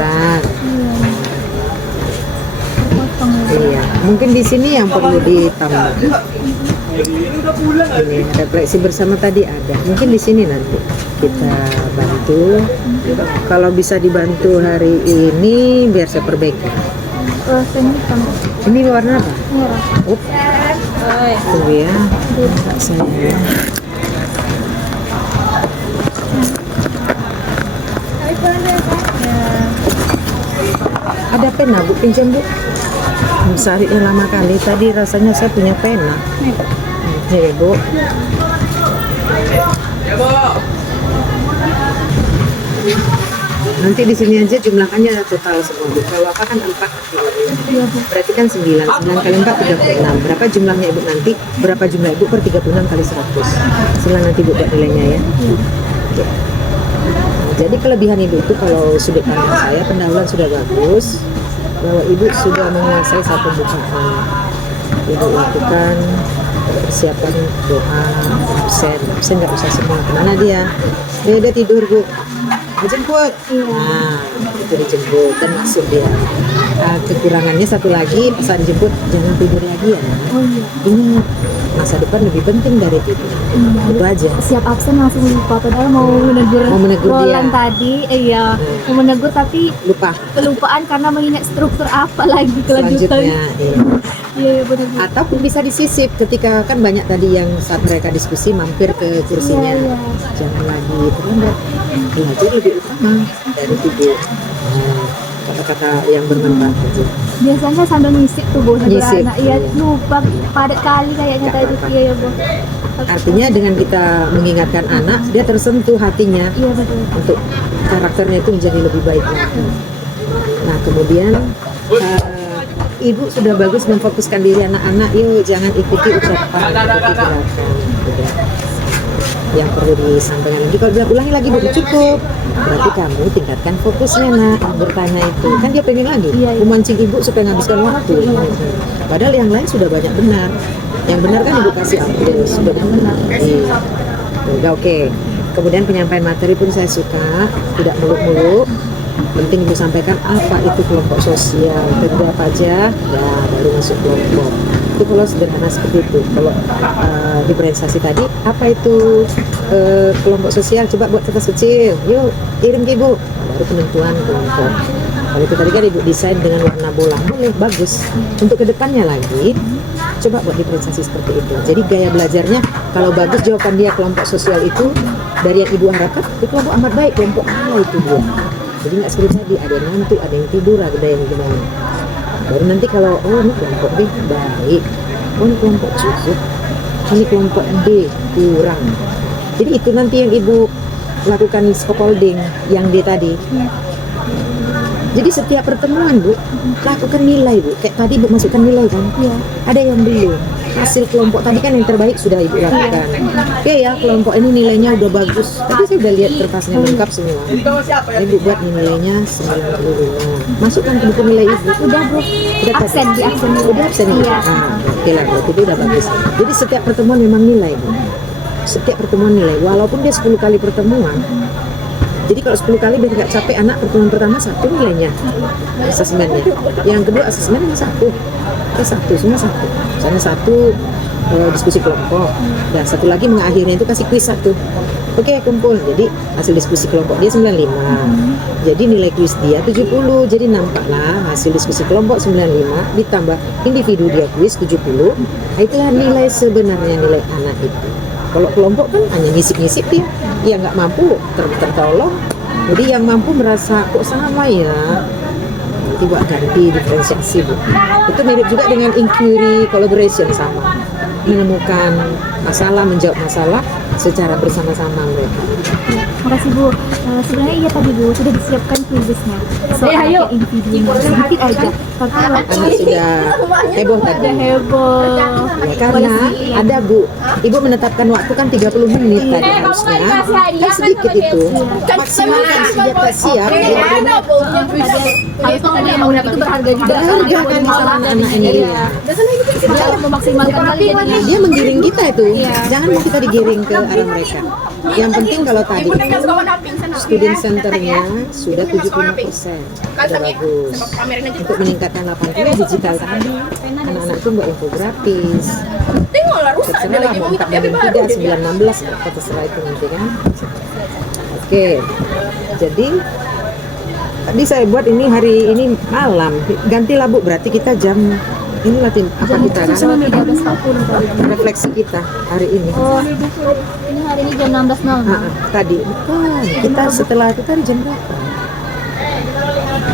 Iya, mungkin di sini yang perlu ditambah. Ini ada refleksi bersama tadi ada. Mungkin di sini nanti kita bantu. Kalau bisa dibantu hari ini biar saya perbaiki. Ini warna apa? Merah. Tunggu ya. Saya. Ada pena Bu, pinjam Bu. Carinya lama kali. Tadi rasanya saya punya pena. Nih Bu. Ya Bu. Nanti di sini aja jumlahkannya total semua Bu. Kalau apa kan 4. Berarti kan 9. 9 kali 4 36. Berapa jumlahnya Ibu nanti? Berapa jumlah Ibu per 36 kali 100? Silakan nanti Bu buat nilainya ya. Oke. Jadi kelebihan Ibu itu kalau sudut pandang saya pendahuluan sudah bagus, bahwa Ibu sudah menguasai satu pembukaan. Ibu lakukan persiapan doa, absen nggak usah semua. Kemana dia? Dia udah tidur Bu. Dijemput. Nah, itu dijemput dan masuk dia. kekurangannya satu lagi pesan jemput, jangan tidur lagi ya. Oh iya. Ingat, masa depan lebih penting dari tidur. Itu aja. Siap absen langsung lupa, padahal mau menegur Roland dia. tadi. Iya, mau menegur tapi Lupa. kelupaan karena mengingat struktur apa lagi kelanjutan. Selanjutnya, iya. Iya, iya benar. Ataupun bisa disisip ketika kan banyak tadi yang saat mereka diskusi mampir ke kursinya. Iya, iya. Jangan lagi terlambat. Belajar lebih utama dari tidur. Kata-kata yang bermanfaat aja. Biasanya sambil ngisip tuh Bu, sambil Nyisip, anak. Iya, iya. lupa padat kali kayaknya Nggak tadi. apa-apa. Iya, ya Bu. Artinya dengan kita mengingatkan anak, dia tersentuh hatinya Iya betul. untuk karakternya itu menjadi lebih baik lagi. Nah kemudian ibu sudah bagus memfokuskan diri anak-anak, yuk jangan ikuti ucapan, ikuti gerakan. Udah. Yang perlu disampaikan lagi, kalau bilang ulangi lagi Bu, cukup. Berarti kamu tingkatkan fokusnya nak, yang bertanya itu. Kan dia pengen lagi, Iya, iya. memancing ibu supaya menghabiskan waktu. Padahal yang lain sudah banyak benar. Yang benar kan ibu kasih update, sudah benar. Iya. Udah oke. Kemudian penyampaian materi pun saya suka, tidak muluk-muluk. Penting ibu sampaikan apa itu kelompok sosial, kerja apa aja, ya baru masuk kelompok. Itu kalau sederhana seperti itu. Kalau diferensiasi tadi, apa itu kelompok sosial? Coba buat kertas kecil, yuk kirim ke ibu. Baru penentuan kelompok. Kalau itu tadi kan ibu desain dengan warna bola, boleh bagus. Untuk kedepannya lagi, coba buat diferensiasi seperti itu. Jadi gaya belajarnya, kalau bagus jawaban dia kelompok sosial itu dari yang ibu harapkan, itu kelompok amat baik, kelompok A itu dia. Jadi nggak seperti tadi, ada yang ngantuk, ada yang tidur, ada yang gimana. Baru nanti kalau, oh ini kelompok B baik, oh ini kelompok cukup, ini kelompok D kurang. Jadi itu nanti yang ibu lakukan scaffolding yang D tadi. Jadi setiap pertemuan Bu, lakukan nilai Bu. Kayak tadi Bu masukkan nilai kan? Iya. Ada yang belum. Hasil kelompok tadi kan yang terbaik sudah Ibu lakukan. Oke ya, kelompok ini nilainya udah bagus. Tadi saya udah lihat kertasnya lengkap semua. Ibu buat nilainya 95. Masukkan ke buku nilai Ibu. Udah Bu. Udah tadi? Absen, di absen dulu. Udah absen Ibu? Iya. Oke lah, berarti itu udah bagus. Jadi setiap pertemuan memang nilai Bu. Setiap pertemuan nilai. Walaupun dia 10 kali pertemuan, jadi kalau 10 kali biar nggak capek anak, pertemuan pertama 1 nilainya asesmennya, yang kedua asesmennya 1, semua 1. Misalnya 1 diskusi kelompok, dan 1 lagi mengakhirnya itu kasih kuis 1. Oke kumpul, jadi hasil diskusi kelompok dia 95, jadi nilai kuis dia 70, jadi nampaklah hasil diskusi kelompok 95 ditambah individu dia kuis 70, itulah nilai sebenarnya nilai anak itu. Kalau kelompok kan hanya ngisi-ngisi dia nggak mampu tertolong. Jadi yang mampu merasa kok sama ya, nanti buat ganti diferensiasi Bu. Itu mirip juga dengan inquiry collaboration, sama menemukan masalah, menjawab masalah secara bersama-sama mereka. Makasih Bu. Sebenarnya iya tadi Bu, sudah disiapkan kuisnya. Soal individu sedikit aja. Tapi Anak sudah heboh tadi. udah heboh. Ya, karena ada Bu, Ibu menetapkan waktu kan 30 menit tadi harusnya. Kan sedikit itu. Maksimalkan senjata siap. Harus memang itu berharga juga. Berharga kan sama anak-anak ini. Dia memaksimalkan kali jadinya. Dia menggiring kita itu. Jangan mau kita digiring ke arah mereka. Yang penting kalau tadi student centernya sudah 75%. Sudah bagus. Untuk meningkatkan 80 digital tadi. Anak-anak itu buat infografis. Terserah lah mau 4/3, 9/16, terserah itu nanti kan. Oke. Jadi tadi saya buat ini hari ini malam. Gantilah Bu, berarti kita jam ini latihan apa kita kan? 13.40 tadi. Refleksi kita hari ini. Oh, ini hari ini jam 16.00. Tadi bukan, kita setelah itu tadi jam berapa?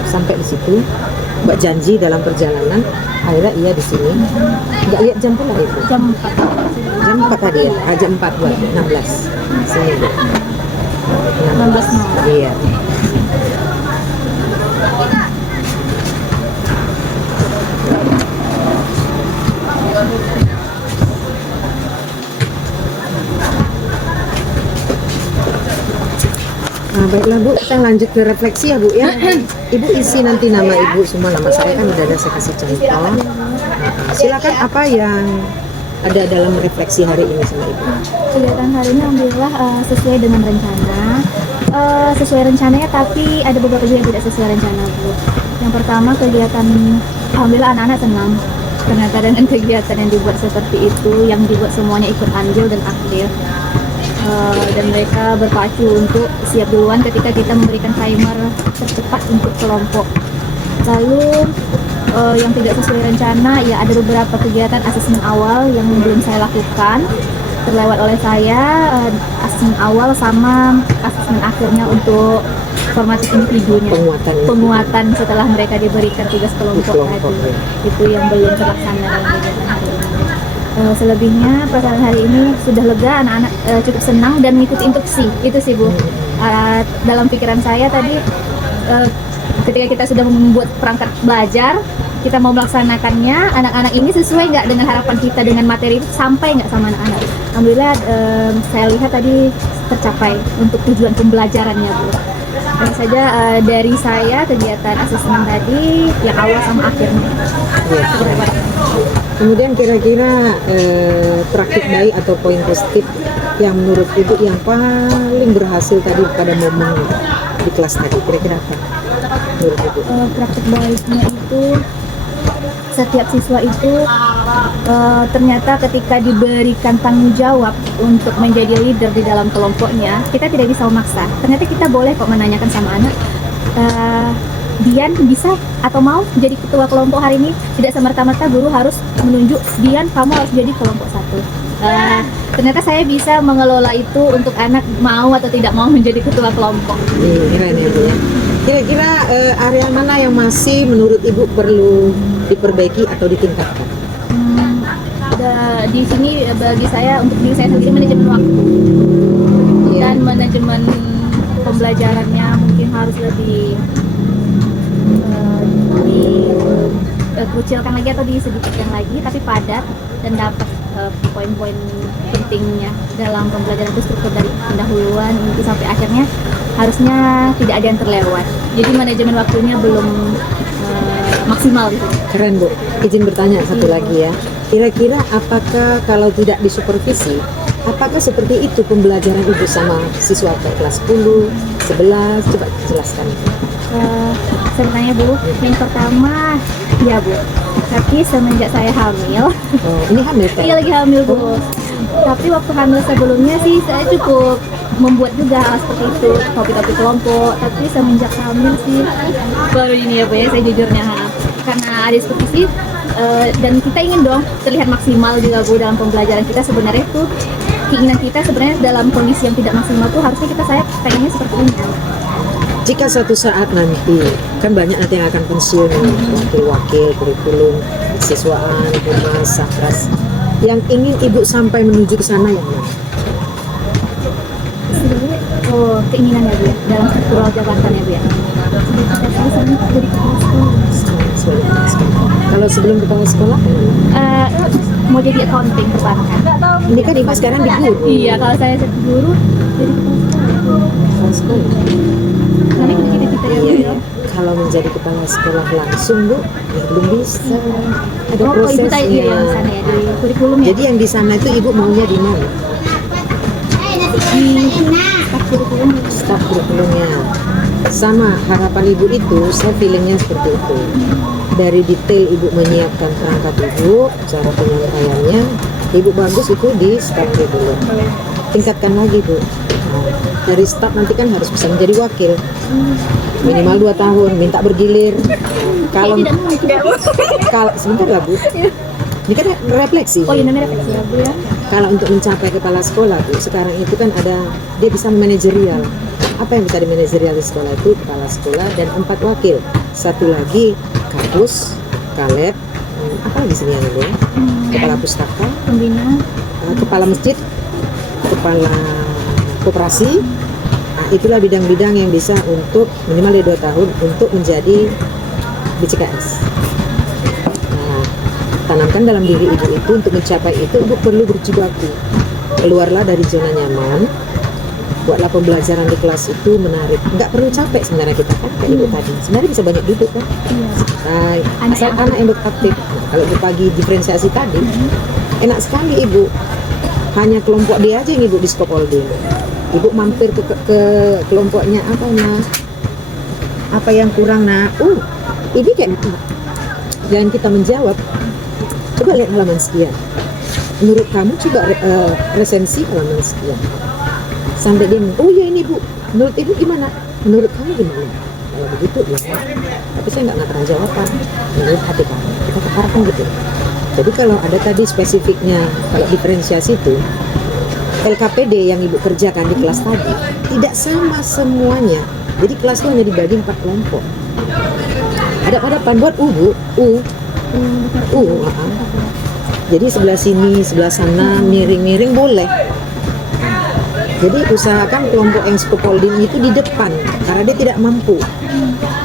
Sampai di situ buat janji dalam perjalanan, akhirnya iya di sini. Nggak lihat jam pula itu. Jam 4. Jam 4 tadi ya, jam 4 buat 16. Sini Bu. 16.00. Iya. Nah, baiklah Bu, kita lanjut ke refleksi ya Bu ya. Ibu isi nanti nama Ibu semua, nama saya kan udah ada, saya kasih contoh. Nah, silakan apa yang ada dalam refleksi hari ini sama Ibu. Kegiatan hari ini alhamdulillah sesuai dengan rencana. sesuai rencananya, tapi ada beberapa juga yang tidak sesuai rencana, Bu. Yang pertama, kegiatan, alhamdulillah anak-anak senang ternyata dengan kegiatan yang dibuat seperti itu, yang dibuat semuanya ikut andil dan aktif. Dan mereka berpacu untuk siap duluan ketika kita memberikan timer tercepat untuk kelompok. Lalu yang tidak sesuai rencana, ya ada beberapa kegiatan asesmen awal yang belum saya lakukan, terlewat oleh saya, asesmen awal sama asesmen akhirnya untuk formatif individunya, penguatan setelah mereka diberikan tugas kelompok tadi, itu yang belum terlaksana dalam kegiatan hari ini. Selebihnya perasaan hari ini sudah lega, anak-anak cukup senang dan mengikuti instruksi, itu sih Bu. Dalam pikiran saya tadi, ketika kita sudah membuat perangkat belajar, kita mau melaksanakannya, anak-anak ini sesuai nggak dengan harapan kita, dengan materi itu sampai nggak sama anak-anak. Alhamdulillah saya lihat tadi tercapai untuk tujuan pembelajarannya, Bu. Tentu saja dari saya kegiatan asesmen tadi yang awal sama akhirnya. Kemudian kira-kira praktik baik atau poin positif yang menurut Ibu yang paling berhasil tadi pada momen di kelas tadi, kira-kira apa menurut Ibu? Praktik baiknya itu setiap siswa itu ternyata ketika diberikan tanggung jawab untuk menjadi leader di dalam kelompoknya, kita tidak bisa memaksa. Ternyata kita boleh kok menanyakan sama anak, Dian bisa atau mau jadi ketua kelompok hari ini. Tidak semerta-merta guru harus menunjuk, Dian kamu harus jadi kelompok satu. Ternyata saya bisa mengelola itu untuk anak mau atau tidak mau menjadi ketua kelompok. Keren ya Bu ya. Kira-kira area mana yang masih menurut Ibu perlu diperbaiki atau ditingkatkan? Di sini bagi saya, untuk diri saya sendiri, manajemen waktu dan manajemen pembelajarannya mungkin harus lebih dikucilkan lagi atau disedikitkan lagi, tapi padat dan dapat poin-poin pentingnya dalam pembelajaran itu, struktur dari pendahuluan inti sampai akhirnya harusnya tidak ada yang terlewat. Jadi manajemen waktunya belum maksimal gitu. Keren Bu. Izin bertanya satu lagi ya. Kira-kira apakah kalau tidak disupervisi, apakah seperti itu pembelajaran Ibu sama siswa kelas 10, 11? Coba jelaskan. Sebenarnya Bu, yang pertama ya Bu, tapi semenjak saya hamil. Oh, ini hamil kan? Iya lagi hamil Bu. Tapi waktu hamil sebelumnya sih saya cukup membuat juga hal seperti itu, topik-topik kelompok. Tapi semenjak hamil sih baru ini ya Bu ya, saya jujurnya karena ada supervisi dan kita ingin dong terlihat maksimal juga Bu dalam pembelajaran kita. Sebenarnya itu keinginan kita sebenarnya dalam kondisi yang tidak maksimal tuh harusnya saya pengennya seperti ini. Jika suatu saat nanti, kan banyak nanti yang akan pensiun, wakil-wakil, kurikulum, siswaan, humas, sakras, yang ingin Ibu sampai menuju ke sana yang mana? Sebenarnya keinginan ya Bu ya, dalam struktural jabatan ya Bu ya. Saya senang jadi kepala sekolah. Kalau sebelum kepala sekolah? Mau jadi accounting perbankan. Ini kan Ibu sekarang di guru. Iya, kalau saya jadi guru, jadi kepala sekolah. Kami cita-cita ya Bu ya. Kalau menjadi kepala sekolah langsung Bu, ya belum bisa. Ada Ibu prosesnya. tadi yang sana ya, di kurikulum ya. Jadi yang di sana itu Ibu maunya di mana? Staf kurikulum. Staf kurikulumnya. Sama harapan Ibu itu, saya feelingnya seperti itu. Dari detail Ibu menyiapkan perangkat Ibu, cara penyampaiannya, Ibu bagus itu di staf kurikulum. Tingkatkan lagi Bu. Dari staf nanti kan harus bisa menjadi wakil. Minimal 2 tahun, minta bergilir. Kalau sebentar lah Bu. Ini kan refleksi. Oh iya, namanya refleksi ya Bu ya. Kalau untuk mencapai kepala sekolah tuh sekarang itu kan ada, dia bisa manajerial. Apa yang bisa di manajerial di sekolah itu? Kepala sekolah dan 4 wakil. Satu lagi kapus, kaleb, apa lagi sini yang Bu? Kepala pustaka, Pembina, kepala masjid, kepala koperasi. Nah, itulah bidang-bidang yang bisa untuk minimal 2 tahun untuk menjadi BCKS. Nah, tanamkan dalam diri Ibu itu, untuk mencapai itu Ibu perlu berjibaku. Keluarlah dari zona nyaman, buatlah pembelajaran di kelas itu menarik. Nggak perlu capek sebenarnya kita kan, kayak Ibu tadi. Sebenarnya bisa banyak duduk kan. Asal anak yang aktif. Kalau Ibu pagi diferensiasi tadi, enak sekali Ibu. Hanya kelompok dia aja yang Ibu di skop holding. Ibu mampir ke kelompoknya apa nak? Apa yang kurang nak? Ini kayak jangan kita menjawab. Coba lihat halaman sekian. Menurut kamu coba resensi halaman sekian. Sampai dia, oh ya ini bu, menurut ibu gimana? Menurut kamu gimana? Kalau begitu ya. Tapi saya nggak ngatakan jawaban. Menurut hati kamu, kita katakan gitu. Jadi kalau ada tadi spesifiknya, kalau diferensiasi itu LKPD yang ibu kerjakan di kelas tadi tidak sama semuanya. Jadi kelas itu hanya dibagi 4 kelompok. Ada buat bu, jadi sebelah sini, sebelah sana, miring-miring boleh. Jadi usahakan kelompok yang scaffolding itu di depan karena dia tidak mampu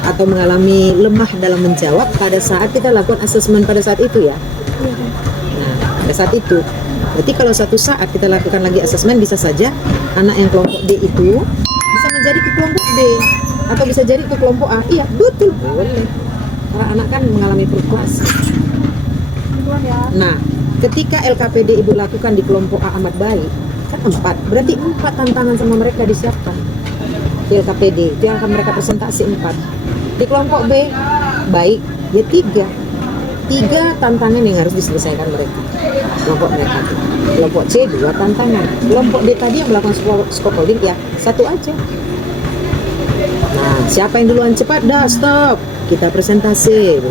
atau mengalami lemah dalam menjawab pada saat kita lakukan asesmen pada saat itu ya. Nah, pada saat itu. Berarti kalau suatu saat kita lakukan lagi asesmen, bisa saja anak yang kelompok D itu bisa menjadi ke kelompok D atau bisa jadi ke kelompok A. Iya, betul, boleh. Karena anak kan mengalami fluktuasi. Nah, ketika LKPD ibu lakukan di kelompok A amat baik, kan 4. Berarti 4 tantangan sama mereka disiapkan. Di LKPD, itu yang akan mereka presentasi 4. Di kelompok B, baik, ya 3 tantangan yang harus diselesaikan mereka. Kelompok mereka. Kelompok C 2 tantangan. Kelompok D tadi yang melakukan scaffolding ya 1 aja. Nah, siapa yang duluan cepat? Dah stop. Kita presentasi.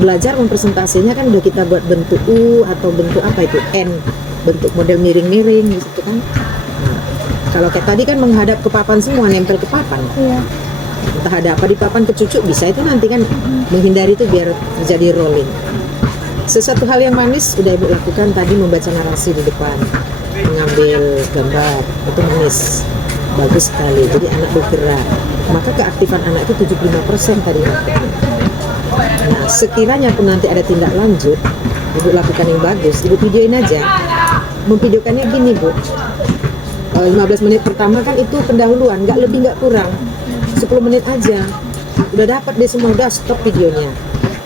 Belajar mempresentasinya kan udah kita buat bentuk U atau bentuk apa itu N, bentuk model miring-miring gitu kan. Nah, kalau kayak tadi kan menghadap ke papan semua, nempel ke papan. Iya. Entah ada apa di papan ke cucu bisa itu nanti kan menghindari itu biar terjadi rolling. Sesuatu hal yang manis udah ibu lakukan tadi, membaca narasi di depan, mengambil gambar itu manis, bagus sekali. Jadi anak bergerak, maka keaktifan anak itu 75% tadi. Nah, sekiranya pun nanti ada tindak lanjut, ibu lakukan yang bagus, ibu videoin aja. Memvideokannya gini bu, 15 menit pertama kan itu pendahuluan, nggak lebih nggak kurang, 10 menit aja udah dapat deh semua, udah stop videonya.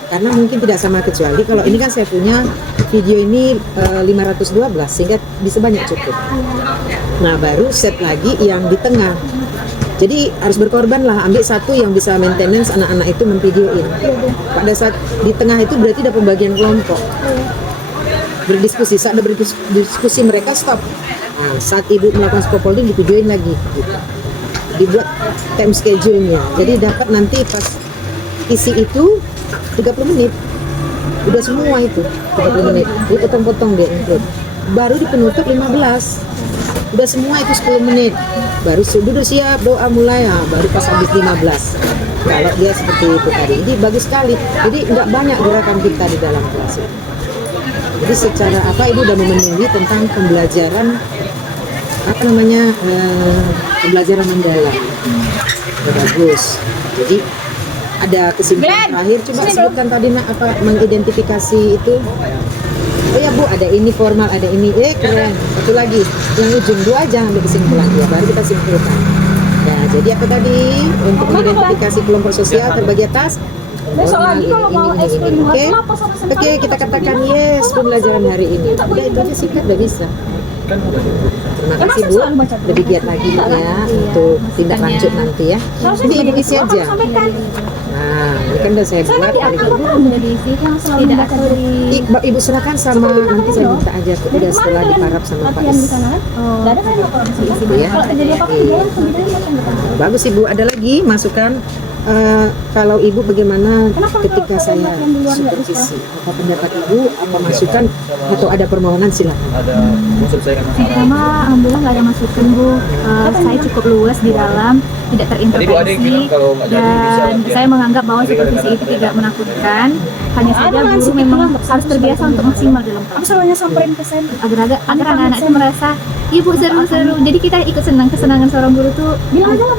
Karena mungkin tidak sama kecuali kalau ini kan saya punya video ini 512 sehingga bisa banyak cukup. Nah baru set lagi yang di tengah. Jadi harus berkorban lah, ambil satu yang bisa maintenance anak-anak itu memvideoin. Pada saat di tengah itu berarti ada pembagian kelompok. Berdiskusi, saat ada berdiskusi mereka stop. Nah, saat ibu melakukan scaffolding divideoin lagi gitu. Dibuat time schedule-nya. Jadi dapat nanti pas isi itu 30 menit. Udah semua itu 30 menit. Jadi potong-potong dia include. Baru di penutup 15. Udah semua itu 10 menit. Baru duduk siap, doa mulai. Nah, baru pas habis 15. Kalau dia seperti itu tadi. Jadi bagus sekali. Jadi nggak banyak gerakan kita di dalam kelas itu. Jadi secara apa ibu udah memenuhi tentang pembelajaran apa namanya pembelajaran mendalam. Bagus. Jadi ada kesimpulan terakhir, coba sebutkan tadi nak apa mengidentifikasi itu. Oh ya bu, ada ini formal, ada ini keren. Satu lagi, yang ujung 2 aja ambil kesimpulan ya, baru kita simpulkan. Nah jadi apa tadi untuk mengidentifikasi kelompok sosial terbagi atas. Besok lagi kalau mau eksprim Oke, kita katakan yes pembelajaran hari ini. Udah itu aja singkat, udah bisa. Terima kasih Bu, lebih giat lagi ya untuk tindak lanjut nanti ya. Ini ibu isi aja. Nah, ini kan udah saya buat kali ini. Ibu serahkan sama nanti saya minta aja udah setelah diparap sama Pak Is. Ya. Bagus Ibu, ada lagi masukan? Kalau Ibu bagaimana ketika saya supervisi, apa pendapat Ibu, apa masukan atau ada permohonan silakan. Pertama, alhamdulillah nggak ada masukan Bu. Saya cukup luas di dalam, tidak terintervensi, dan saya menganggap bahwa supervisi itu tidak menakutkan. Hanya saja guru memang harus terbiasa untuk maksimal dalam kelas. Agar anak-anak itu merasa ibu seru-seru. Jadi kita ikut senang, kesenangan seorang guru tuh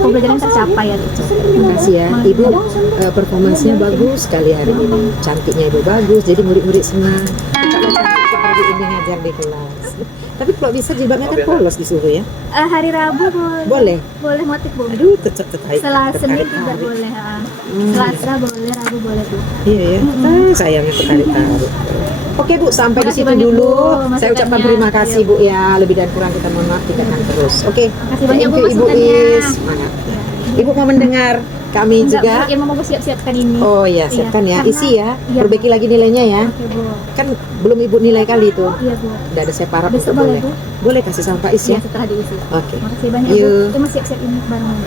pembelajaran tercapai ya gitu. Terima kasih ya Ibu, performansnya bagus sekali hari ini. Cantiknya Ibu bagus, jadi murid-murid senang. Kita cantik seperti ini ngajar di kelas. Tapi kalau bisa jilbabnya kan polos disuruh ya. Hari Rabu boleh. Boleh. Boleh motif Bu. Aduh, tertarik. Selasa Senin tertarik. tidak boleh. Selasa boleh, Rabu boleh tuh. Iya ya. Sayangnya tertarik. Oke Bu, sampai di Makasih situ banyak, dulu. Bu, Saya ucapkan masukannya. terima kasih Bu ya. Lebih dan kurang kita mohon maaf, kita akan terus. Oke. Makasih banyak, Bu, Thank you, Ibu masukannya. Is. Semangat. Ibu mau mendengar kami Enggak, juga. Bu, yang mau siap-siapkan ini. Oh iya, siapkan ya. Karena- Isi ya. Iya, Bu. Perbaiki lagi nilainya ya. Oke, Bu. Kan belum Ibu nilai kali itu. Iya, Bu. Udah ada separat Besok untuk boleh, boleh. Bu? Boleh kasih sama Pak Is Iya, ya. setelah diisi. Oke. Makasih banyak, Yuk. Bu. Cuma siap-siap ini barang.